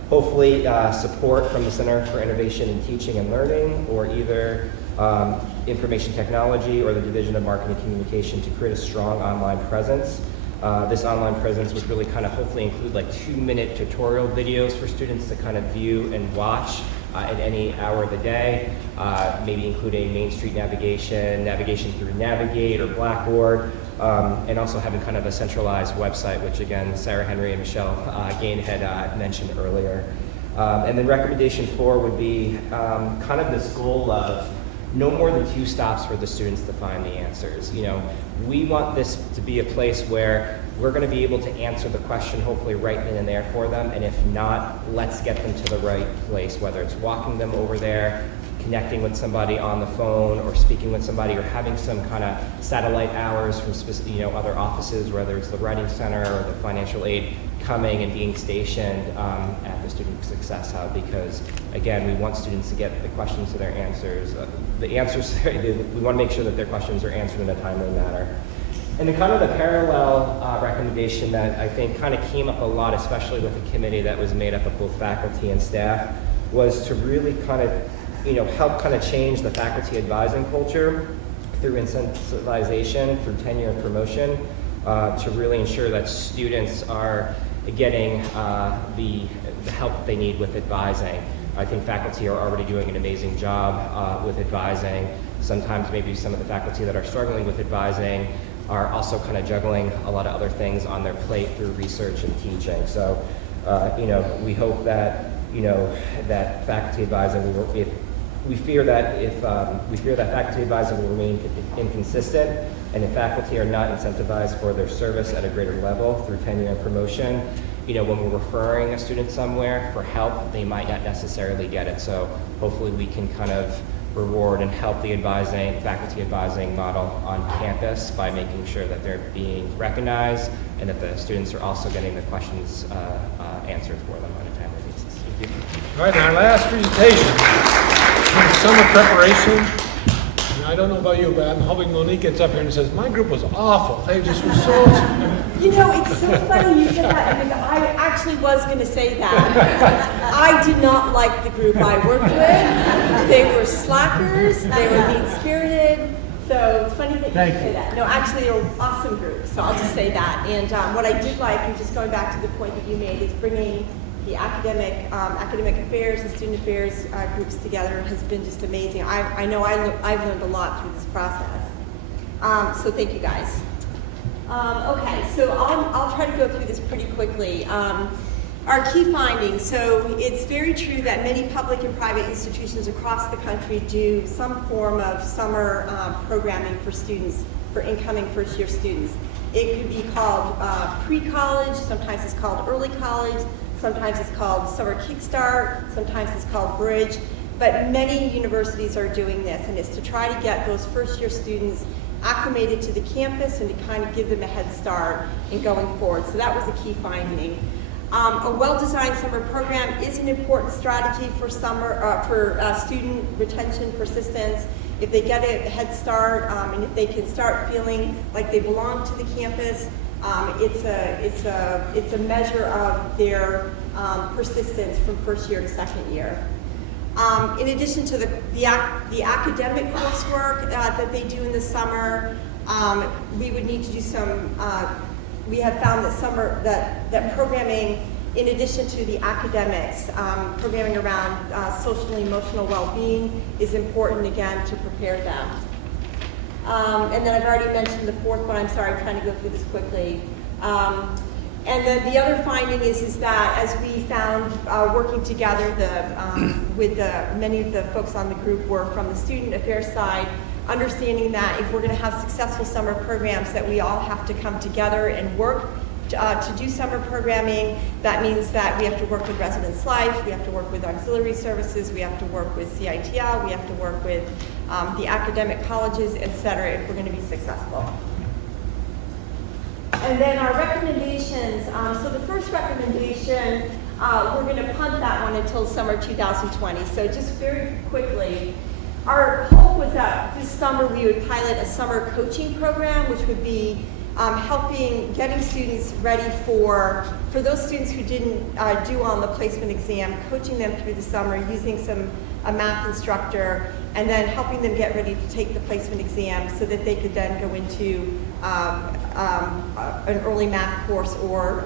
hopefully support from the Center for Innovation in Teaching and Learning, or either Information Technology or the Division of Marketing and Communication, to create a strong online presence. This online presence would really kind of hopefully include like 2-minute tutorial videos for students to kind of view and watch at any hour of the day, maybe including Main Street navigation, navigation through Navigate or Blackboard, and also having kind of a centralized website, which again, Sarah Henry and Michelle Gain had mentioned earlier. And then recommendation 4 would be kind of this goal of no more than 2 stops for the students to find the answers. We want this to be a place where we're going to be able to answer the question hopefully right then and there for them, and if not, let's get them to the right place, whether it's walking them over there, connecting with somebody on the phone, or speaking with somebody, or having some kind of satellite hours from other offices, whether it's the Writing Center or the Financial Aid, coming and being stationed at the Student Success Hub, because again, we want students to get the questions to their answers. We want to make sure that their questions are answered in a timely manner. And then kind of the parallel recommendation that I think kind of came up a lot, especially with a committee that was made up of both faculty and staff, was to really kind of help kind of change the faculty advising culture through incentivization, through tenure and promotion, to really ensure that students are getting the help they need with advising. I think faculty are already doing an amazing job with advising. Sometimes maybe some of the faculty that are struggling with advising are also kind of juggling a lot of other things on their plate through research and teaching. So, we hope that, that faculty advising, we fear that faculty advising will remain inconsistent, and if faculty are not incentivized for their service at a greater level through tenure and promotion, when we're referring a student somewhere for help, they might not necessarily get it. So hopefully we can kind of reward and help the faculty advising model on campus by making sure that they're being recognized and that the students are also getting the questions answered for them on a timely basis. Thank you. All right, our last presentation, summer preparation. And I don't know about you, but I'm hoping Monique gets up here and says, my group was awful. They just were so... It's so funny you said that, because I actually was going to say that. I did not like the group I worked with. They were slackers, they were mean-spirited, so it's funny that you say that. No, actually, they're an awesome group, so I'll just say that. And what I did like, and just going back to the point that you made, is bringing the academic affairs and student affairs groups together has been just amazing. I know I've learned a lot through this process. So thank you guys. Okay, so I'll try to go through this pretty quickly. Our key findings. So it's very true that many public and private institutions across the country do some form of summer programming for students, for incoming first-year students. It could be called pre-college, sometimes it's called early college, sometimes it's called Summer Kickstart, sometimes it's called Bridge, but many universities are doing this, and it's to try to get those first-year students acclimated to the campus and to kind of give them a head start in going forward. So that was a key finding. A well-designed summer program is an important strategy for student retention, persistence. If they get a head start and if they can start feeling like they belong to the campus, it's a measure of their persistence from first year to second year. In addition to the academic coursework that they do in the summer, we would need to do some. We have found that that programming, in addition to the academics, programming around social and emotional well-being is important again to prepare them. And then I've already mentioned the fourth one. I'm sorry, I'm trying to go through this quickly. And then the other finding is that as we found working together with many of the folks on the group were from the student affairs side, understanding that if we're going to have successful summer programs, that we all have to come together and work to do summer programming. That means that we have to work with Residence Life, we have to work with auxiliary services, we have to work with CITL, we have to work with the academic colleges, etc., if we're going to be successful. And then our recommendations. So the first recommendation, we're going to punt that one until summer 2020. So just very quickly, our hope was that this summer we would pilot a summer coaching program, which would be getting students ready for those students who didn't do on the placement exam, coaching them through the summer using a math instructor, and then helping them get ready to take the placement exam so that they could then go into an early math course or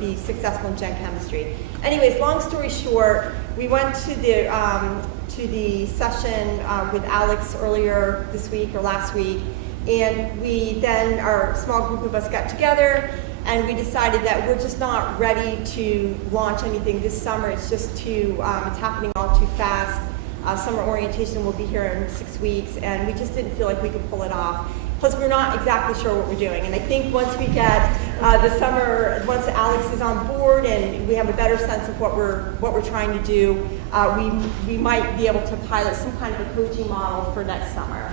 be successful in Gen Chemistry. Anyways, long story short, we went to the session with Alex earlier this week or last week, and our small group of us got together and we decided that we're just not ready to launch anything this summer. It's just it's happening all too fast. Summer orientation will be here in 6 weeks, and we just didn't feel like we could pull it off. Plus, we're not exactly sure what we're doing. And I think once we get once Alex is on board and we have a better sense of what we're trying to do, we might be able to pilot some kind of a coaching model for next summer.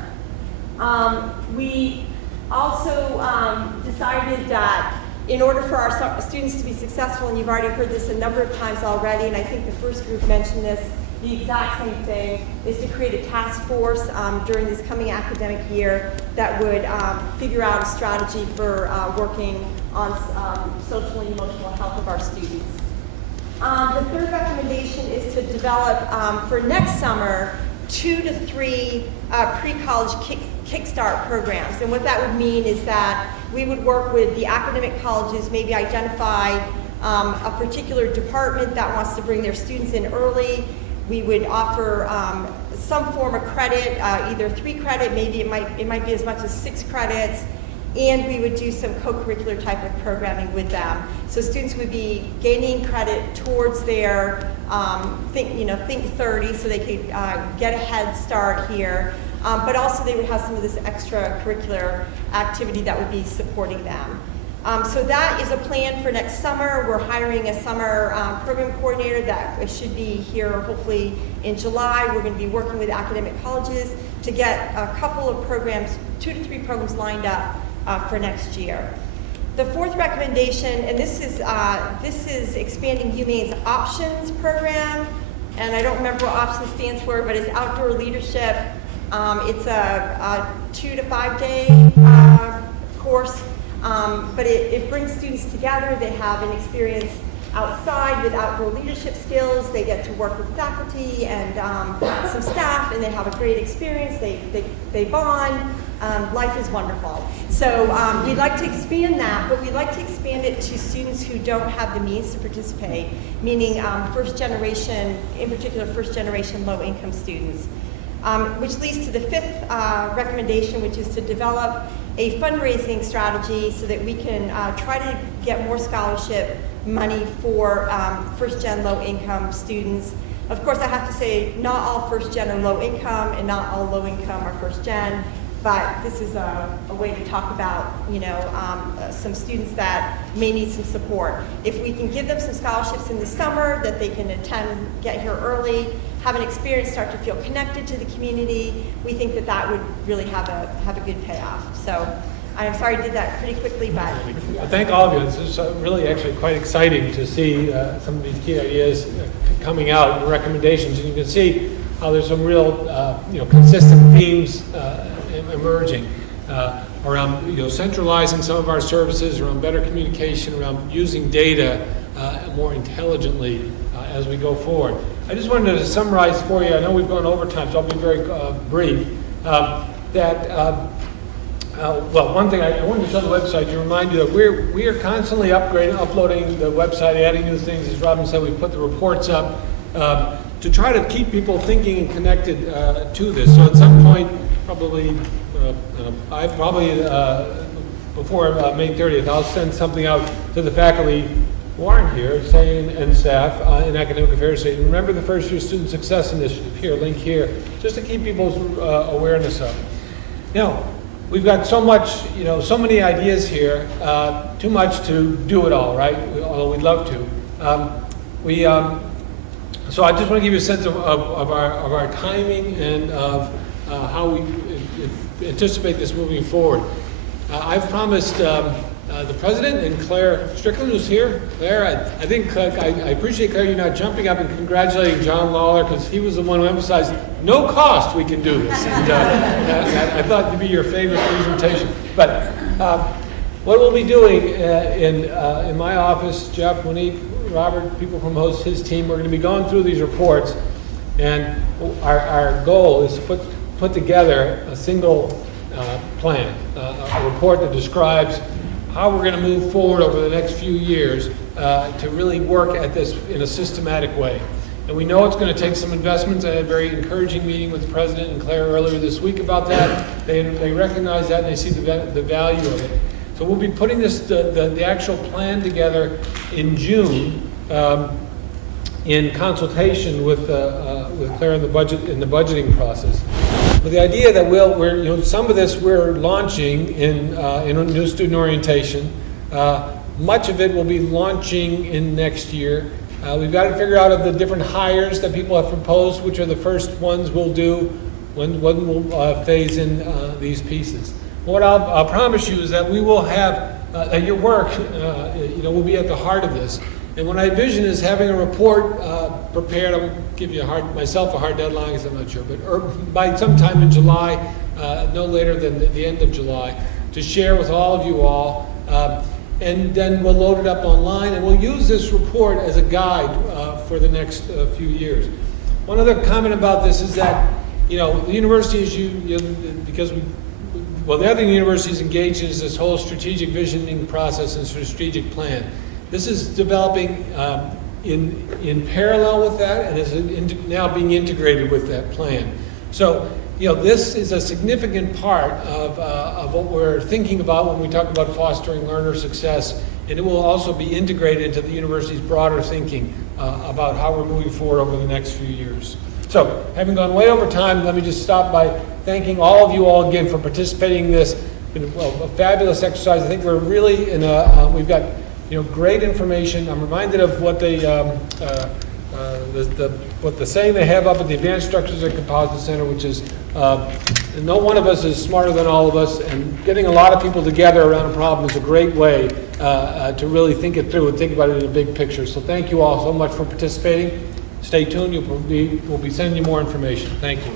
We also decided that in order for our students to be successful, and you've already heard this a number of times already, and I think the first group mentioned this, the exact same thing, is to create a task force during this coming academic year that would figure out a strategy for working on social and emotional health of our students. The third recommendation is to develop for next summer 2 to 3 pre-college kickstart programs. And what that would mean is that we would work with the academic colleges, maybe identify a particular department that wants to bring their students in early, we would offer some form of credit, either 3 credit, maybe it might be as much as 6 credits, and we would do some co-curricular type of programming with them. So students would be gaining credit towards their Think 30, so they could get a head start here. But also they would have some of this extracurricular activity that would be supporting them. So that is a plan for next summer. We're hiring a summer program coordinator that should be here hopefully in July. We're going to be working with academic colleges to get a couple of programs, 2 to 3 programs lined up for next year. The 4th recommendation, and this is expanding UMaine's options program, and I don't remember what options stands for, but it's outdoor leadership. It's a 2 to 5 day course, but it brings students together. They have an experience outside with outdoor leadership skills. They get to work with faculty and some staff, and they have a great experience. They bond. Life is wonderful. So we'd like to expand that, but we'd like to expand it to students who don't have the means to participate, meaning first generation, in particular first generation low income students. Which leads to the 5th recommendation, which is to develop a fundraising strategy so that we can try to get more scholarship money for first-gen low-income students. Of course, I have to say, not all first-gen are low-income, and not all low-income are first-gen, but this is a way to talk about, some students that may need some support. If we can give them some scholarships in the summer that they can attend, get here early, have an experience, start to feel connected to the community, we think that that would really have a good payoff. So I'm sorry I did that pretty quickly, but. Well, thank all of you. This is really actually quite exciting to see some of these key ideas coming out and recommendations. And you can see how there's some real consistent themes emerging around centralizing some of our services, around better communication, around using data more intelligently as we go forward. I just wanted to summarize for you. I know we've gone over time, so I'll be very brief. Well, one thing I wanted to show the website to remind you that we are constantly uploading the website, adding new things. As Robin said, we put the reports up to try to keep people thinking and connected to this. So at some point, probably before May 30th, I'll send something out to the faculty who aren't here, saying, and staff in academic affairs, saying, remember the first year student success initiative here, link here, just to keep people's awareness up. Now, we've got so much, so many ideas here, too much to do it all, right? Although we'd love to. So I just want to give you a sense of our timing and of how we anticipate this moving forward. I've promised the president and Claire Strickland, who's here. Claire, I think I appreciate, Claire, you not jumping up and congratulating John Lawler, because he was the one who emphasized no cost we can do this. And I thought it'd be your favorite presentation. But what we'll be doing in my office, Jeff, Monique, Robert, people from his team, we're going to be going through these reports, and our goal is to put together a single plan, a report that describes how we're going to move forward over the next few years to really work at this in a systematic way. And we know it's going to take some investments. I had a very encouraging meeting with the president and Claire earlier this week about that. They recognize that and they see the value of it. So we'll be putting the actual plan together in June in consultation with Claire in the budgeting process. With the idea that some of this we're launching in new student orientation. Much of it will be launching in next year. We've got to figure out of the different hires that people have proposed, which are the first ones we'll do, when we'll phase in these pieces. What I'll promise you is that we will have, that your work will be at the heart of this. And what I envision is having a report prepared. I won't give you myself a hard deadline, because I'm not sure, but by sometime in July, no later than the end of July, to share with all of you all. And then we'll load it up online, and we'll use this report as a guide for the next few years. One other comment about this is that, the university is because the other thing the university is engaged in is this whole strategic visioning process and strategic plan. This is developing in parallel with that and is now being integrated with that plan. So, this is a significant part of what we're thinking about when we talk about fostering learner success, and it will also be integrated into the university's broader thinking about how we're moving forward over the next few years. So, having gone way over time, let me just stop by thanking all of you all again for participating in this. It's been a fabulous exercise. I think we're really in we've got great information. I'm reminded of what what the saying they have up at the Advanced Structures and Composite Center, which is no one of us is smarter than all of us, and getting a lot of people together around a problem is a great way to really think it through and think about it in a big picture. So thank you all so much for participating. Stay tuned. We'll be sending you more information. Thank you.